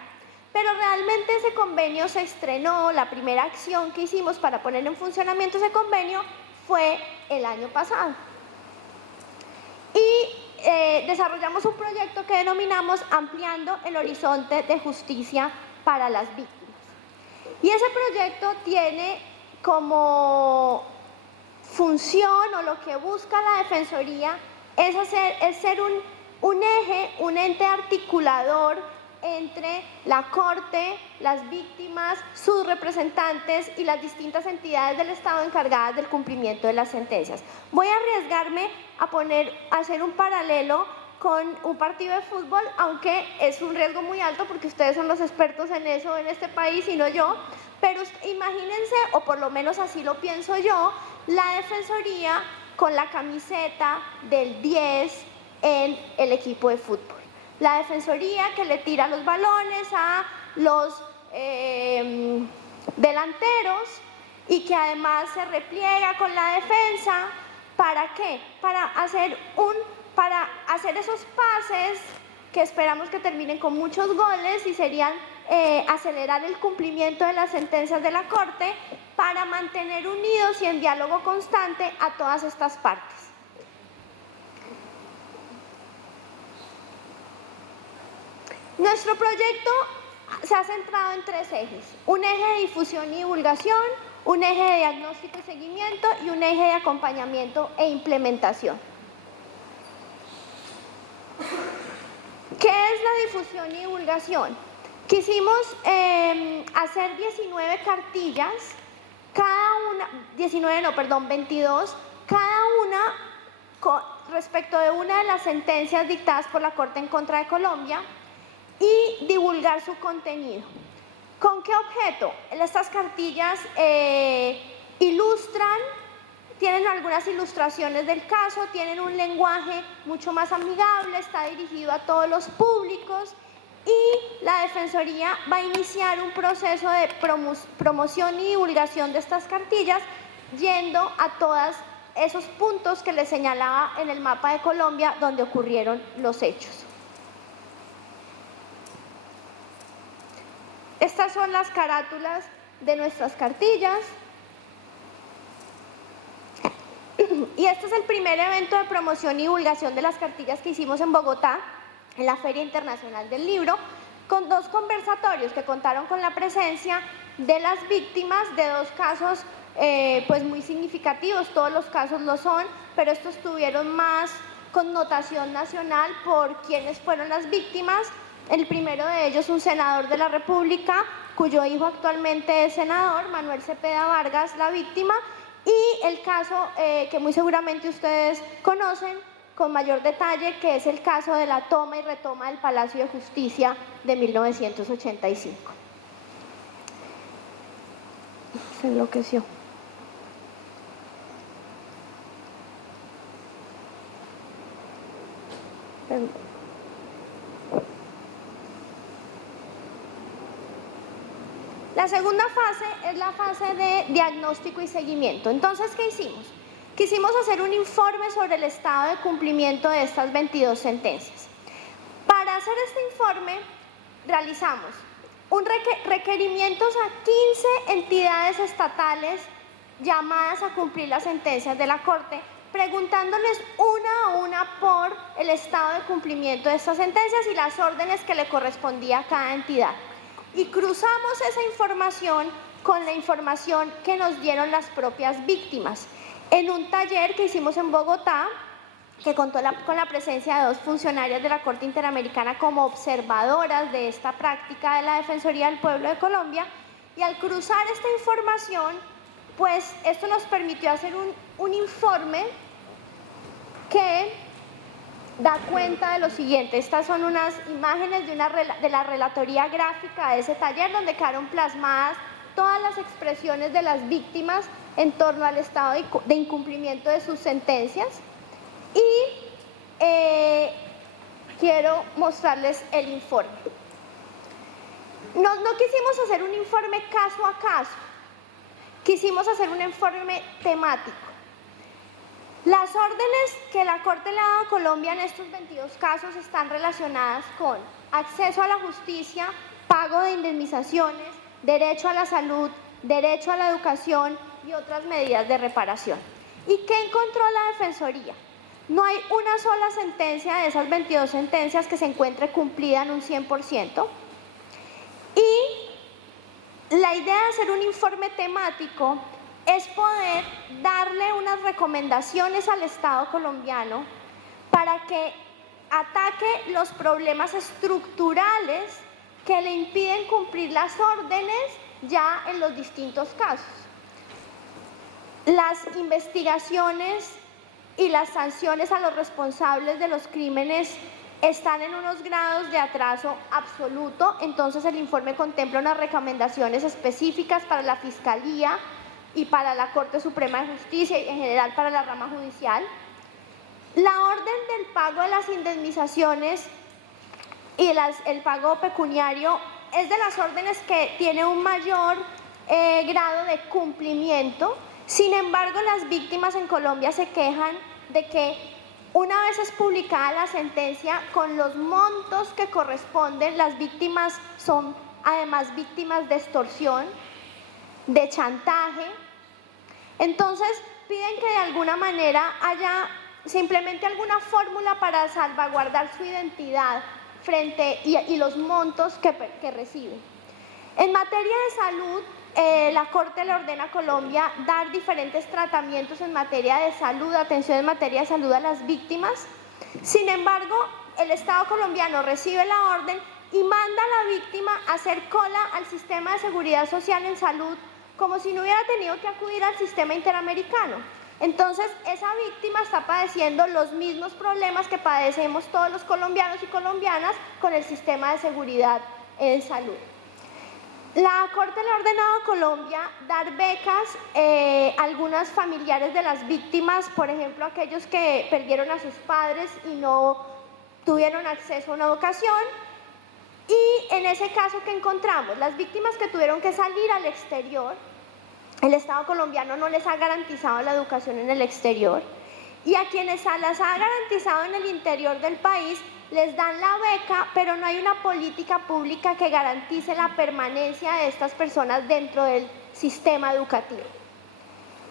Pero realmente ese convenio se estrenó, la primera acción que hicimos para poner en funcionamiento ese convenio fue el año pasado. Y desarrollamos un proyecto que denominamos Ampliando el Horizonte de Justicia para las Víctimas. Y ese proyecto tiene como función, o lo que busca la Defensoría, es ser un eje, un ente articulador entre la Corte, las víctimas, sus representantes y las distintas entidades del Estado encargadas del cumplimiento de las sentencias. Voy a arriesgarme a hacer un paralelo con un partido de fútbol, aunque es un riesgo muy alto porque ustedes son los expertos en eso en este país y no yo, pero imagínense, o por lo menos así lo pienso yo, la Defensoría con la camiseta del 10 en el equipo de fútbol. La Defensoría que le tira los balones a los delanteros y que además se repliega con la defensa. ¿Para qué? Para hacer esos pases que esperamos que terminen con muchos goles y serían acelerar el cumplimiento de las sentencias de la Corte para mantener unidos y en diálogo constante a todas estas partes. Nuestro proyecto se ha centrado en 3 ejes: un eje de difusión y divulgación, un eje de diagnóstico y seguimiento y un eje de acompañamiento e implementación. ¿Qué es la difusión y divulgación? Quisimos hacer 19 cartillas, 22, cada una respecto de una de las sentencias dictadas por la Corte en contra de Colombia, y divulgar su contenido. ¿Con qué objeto? Estas cartillas ilustran, tienen algunas ilustraciones del caso, tienen un lenguaje mucho más amigable, está dirigido a todos los públicos y la Defensoría va a iniciar un proceso de promoción y divulgación de estas cartillas yendo a todos esos puntos que les señalaba en el mapa de Colombia donde ocurrieron los hechos. Estas son las carátulas de nuestras cartillas. Y este es el primer evento de promoción y divulgación de las cartillas que hicimos en Bogotá, en la Feria Internacional del Libro, con 2 conversatorios que contaron con la presencia de las víctimas de 2 casos pues muy significativos. Todos los casos lo son, pero estos tuvieron más connotación nacional por quienes fueron las víctimas. El primero de ellos, un senador de la República, cuyo hijo actualmente es senador, Manuel Cepeda Vargas, la víctima, y el caso que muy seguramente ustedes conocen con mayor detalle, que es el caso de la toma y retoma del Palacio de Justicia de 1985. Se enloqueció. Perdón. La segunda fase es la fase de diagnóstico y seguimiento. Entonces, ¿qué hicimos? Quisimos hacer un informe sobre el estado de cumplimiento de estas 22 sentencias. Para hacer este informe, realizamos requerimientos a 15 entidades estatales llamadas a cumplir las sentencias de la Corte, preguntándoles una a una por el estado de cumplimiento de estas sentencias y las órdenes que le correspondía a cada entidad. Y cruzamos esa información con la información que nos dieron las propias víctimas. En un taller que hicimos en Bogotá, que contó con la presencia de 2 funcionarias de la Corte Interamericana como observadoras de esta práctica de la Defensoría del Pueblo de Colombia, y al cruzar esta información, pues esto nos permitió hacer un informe que da cuenta de lo siguiente. Estas son unas imágenes de la relatoría gráfica de ese taller, donde quedaron plasmadas todas las expresiones de las víctimas en torno al estado de incumplimiento de sus sentencias. Y quiero mostrarles el informe. No quisimos hacer un informe caso a caso, quisimos hacer un informe temático. Las órdenes que la Corte le ha dado a Colombia en estos 22 casos están relacionadas con acceso a la justicia, pago de indemnizaciones, derecho a la salud, derecho a la educación y otras medidas de reparación. ¿Y qué encontró la Defensoría? No hay una sola sentencia de esas 22 sentencias que se encuentre cumplida en un 100%. Y la idea de hacer un informe temático es poder darle unas recomendaciones al Estado colombiano para que ataque los problemas estructurales que le impiden cumplir las órdenes ya en los distintos casos. Las investigaciones y las sanciones a los responsables de los crímenes están en unos grados de atraso absoluto, entonces el informe contempla unas recomendaciones específicas para la Fiscalía y para la Corte Suprema de Justicia y en general para la rama judicial. La orden del pago de las indemnizaciones y el pago pecuniario es de las órdenes que tiene un mayor grado de cumplimiento. Sin embargo, las víctimas en Colombia se quejan de que una vez es publicada la sentencia, con los montos que corresponden, las víctimas son además víctimas de extorsión, de chantaje. Entonces piden que de alguna manera haya simplemente alguna fórmula para salvaguardar su identidad y los montos que reciben. En materia de salud, la Corte le ordena a Colombia dar diferentes tratamientos en materia de salud, atención en materia de salud a las víctimas. Sin embargo, el Estado colombiano recibe la orden y manda a la víctima a hacer cola al sistema de seguridad social en salud, como si no hubiera tenido que acudir al sistema interamericano. Entonces, esa víctima está padeciendo los mismos problemas que padecemos todos los colombianos y colombianas con el sistema de seguridad en salud. La Corte le ha ordenado a Colombia dar becas a algunos familiares de las víctimas, por ejemplo, aquellos que perdieron a sus padres y no tuvieron acceso a una educación. Y en ese caso, ¿qué encontramos? Las víctimas que tuvieron que salir al exterior, el Estado colombiano no les ha garantizado la educación en el exterior, y a quienes las ha garantizado en el interior del país les dan la beca, pero no hay una política pública que garantice la permanencia de estas personas dentro del sistema educativo.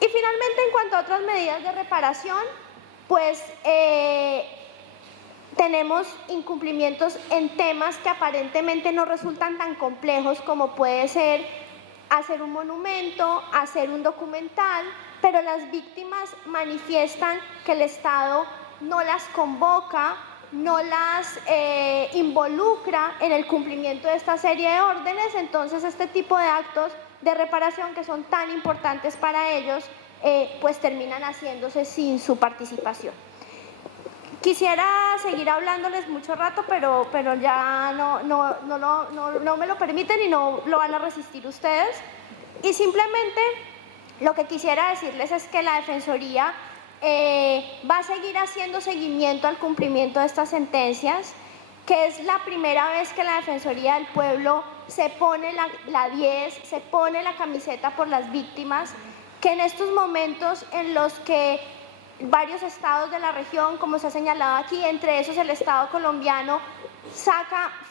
Y finalmente, en cuanto a otras medidas de reparación, pues tenemos incumplimientos en temas que aparentemente no resultan tan complejos como puede ser hacer un monumento, hacer un documental, pero las víctimas manifiestan que el Estado no las convoca, no las involucra en el cumplimiento de esta serie de órdenes. Entonces este tipo de actos de reparación que son tan importantes para ellos, pues terminan haciéndose sin su participación. Quisiera seguir hablándoles mucho rato, pero ya no me lo permiten y no lo van a resistir ustedes. Y simplemente lo que quisiera decirles es que la Defensoría va a seguir haciendo seguimiento al cumplimiento de estas sentencias, que es la primera vez que la Defensoría del Pueblo se pone la 10, se pone la camiseta por las víctimas, que en estos momentos en los que varios estados de la región, como se ha señalado aquí, entre esos el Estado colombiano,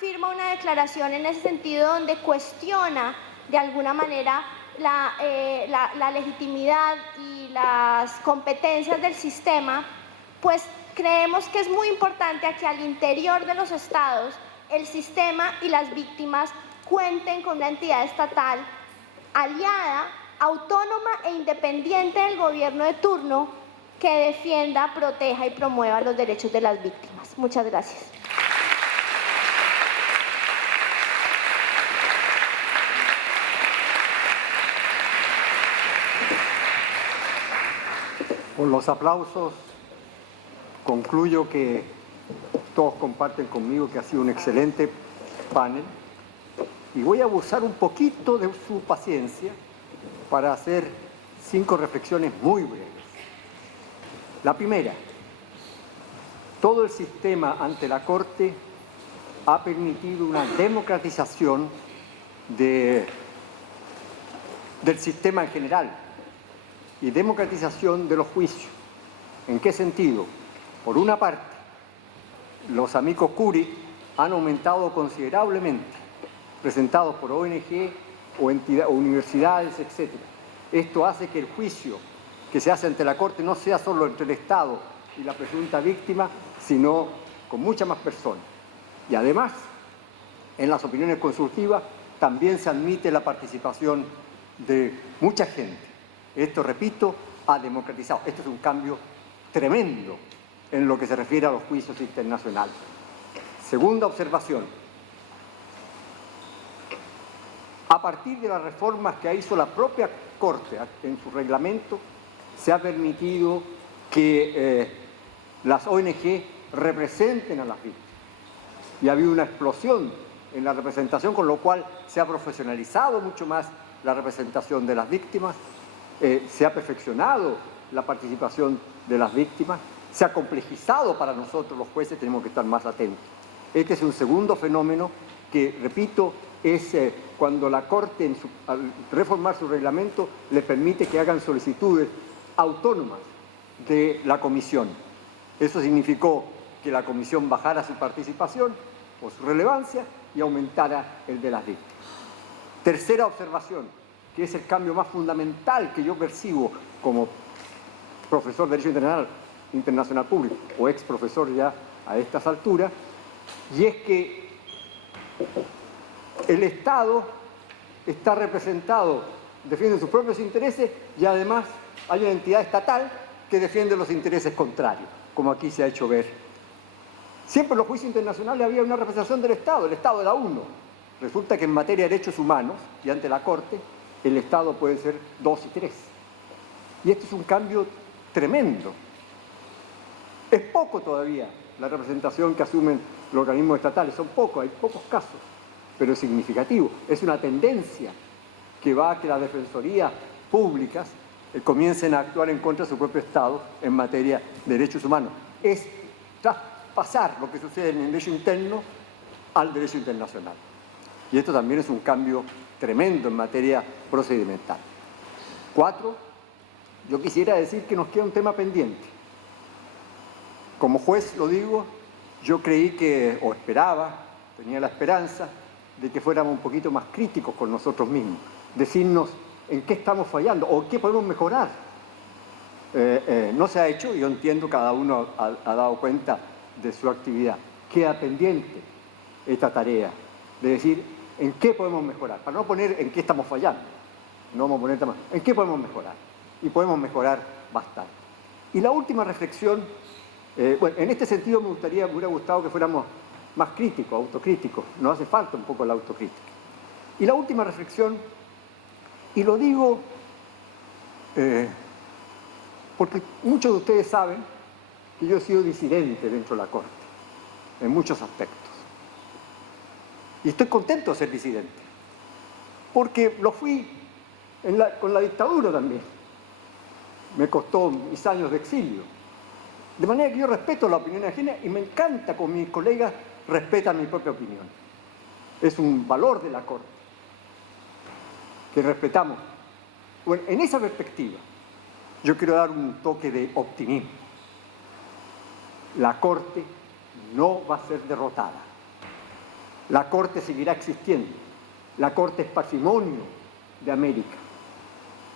firma una declaración en ese sentido donde cuestiona de alguna manera la legitimidad y las competencias del sistema, pues creemos que es muy importante que al interior de los estados el sistema y las víctimas cuenten con una entidad estatal aliada, autónoma e independiente del gobierno de turno que defienda, proteja y promueva los derechos de las víctimas. Muchas gracias. Con los aplausos concluyo que todos comparten conmigo que ha sido un excelente panel y voy a abusar un poquito de su paciencia para hacer 5 reflexiones muy breves. La primera, todo el sistema ante la Corte ha permitido una democratización del sistema en general y democratización de los juicios. ¿En qué sentido? Por una parte, los amicus curiae han aumentado considerablemente, presentados por ONG o universidades, etc. Esto hace que el juicio que se hace ante la Corte no sea solo entre el Estado y la presunta víctima, sino con muchas más personas. Y además, en las opiniones consultivas también se admite la participación de mucha gente. Esto, repito, ha democratizado. Esto es un cambio tremendo en lo que se refiere a los juicios internacionales. Segunda observación. A partir de las reformas que hizo la propia Corte en su reglamento, se ha permitido que las ONG representen a las víctimas. Y ha habido una explosión en la representación, con lo cual se ha profesionalizado mucho más la representación de las víctimas, se ha perfeccionado la participación de las víctimas, se ha complejizado para nosotros los jueces, tenemos que estar más atentos. Este es un segundo fenómeno que, repito, es cuando la Corte, al reformar su reglamento, le permite que hagan solicitudes autónomas de la Comisión. Eso significó que la Comisión bajara su participación o su relevancia y aumentara el de las víctimas. Tercera observación, que es el cambio más fundamental que yo percibo como profesor de Derecho Internacional Público o ex profesor ya a estas alturas, y es que el Estado está representado, defiende sus propios intereses y además hay una entidad estatal que defiende los intereses contrarios, como aquí se ha hecho ver. Siempre en los juicios internacionales había una representación del Estado, el Estado era uno. Resulta que en materia de derechos humanos y ante la Corte, el Estado puede ser 2 y 3. Y esto es un cambio tremendo. Es poco todavía la representación que asumen los organismos estatales, son pocos, hay pocos casos, pero es significativo. Es una tendencia que va a que las defensorías públicas comiencen a actuar en contra de su propio Estado en materia de derechos humanos. Es traspasar lo que sucede en el derecho interno al derecho internacional. Y esto también es un cambio tremendo en materia procedimental. 4, yo quisiera decir que nos queda un tema pendiente. Como juez, lo digo, yo creí que, o esperaba, tenía la esperanza de que fuéramos un poquito más críticos con nosotros mismos, decirnos en qué estamos fallando o qué podemos mejorar. No se ha hecho, yo entiendo, cada uno ha dado cuenta de su actividad. Queda pendiente esta tarea de decir en qué podemos mejorar, para no poner en qué estamos fallando, no vamos a poner en qué podemos mejorar, y podemos mejorar bastante. Y la última reflexión, bueno, en este sentido me hubiera gustado que fuéramos más críticos, autocríticos, nos hace falta un poco la autocrítica. Y la última reflexión, y lo digo porque muchos de ustedes saben que yo he sido disidente dentro de la Corte, en muchos aspectos. Y estoy contento de ser disidente, porque lo fui con la dictadura también. Me costó mis años de exilio. De manera que yo respeto la opinión ajena y me encanta con mis colegas respetan mi propia opinión. Es un valor de la Corte, que respetamos. Bueno, en esa perspectiva, yo quiero dar un toque de optimismo. La Corte no va a ser derrotada. La Corte seguirá existiendo. La Corte es patrimonio de América.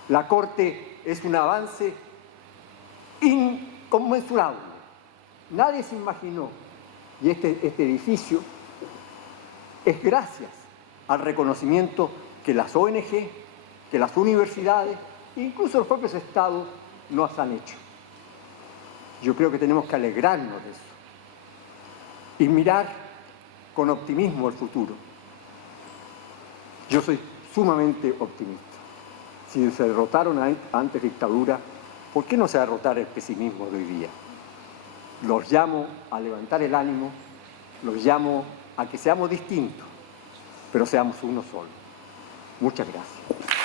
La Corte es un avance inconmensurable. Nadie se imaginó, y este edificio es gracias al reconocimiento que las ONG, que las universidades, incluso los propios estados nos han hecho. Yo creo que tenemos que alegrarnos de eso y mirar con optimismo el futuro. Yo soy sumamente optimista. Si se derrotaron antes dictadura, ¿por qué no se va a derrotar el pesimismo de hoy día? Los llamo a levantar el ánimo, los llamo a que seamos distintos, pero seamos uno solo. Muchas gracias.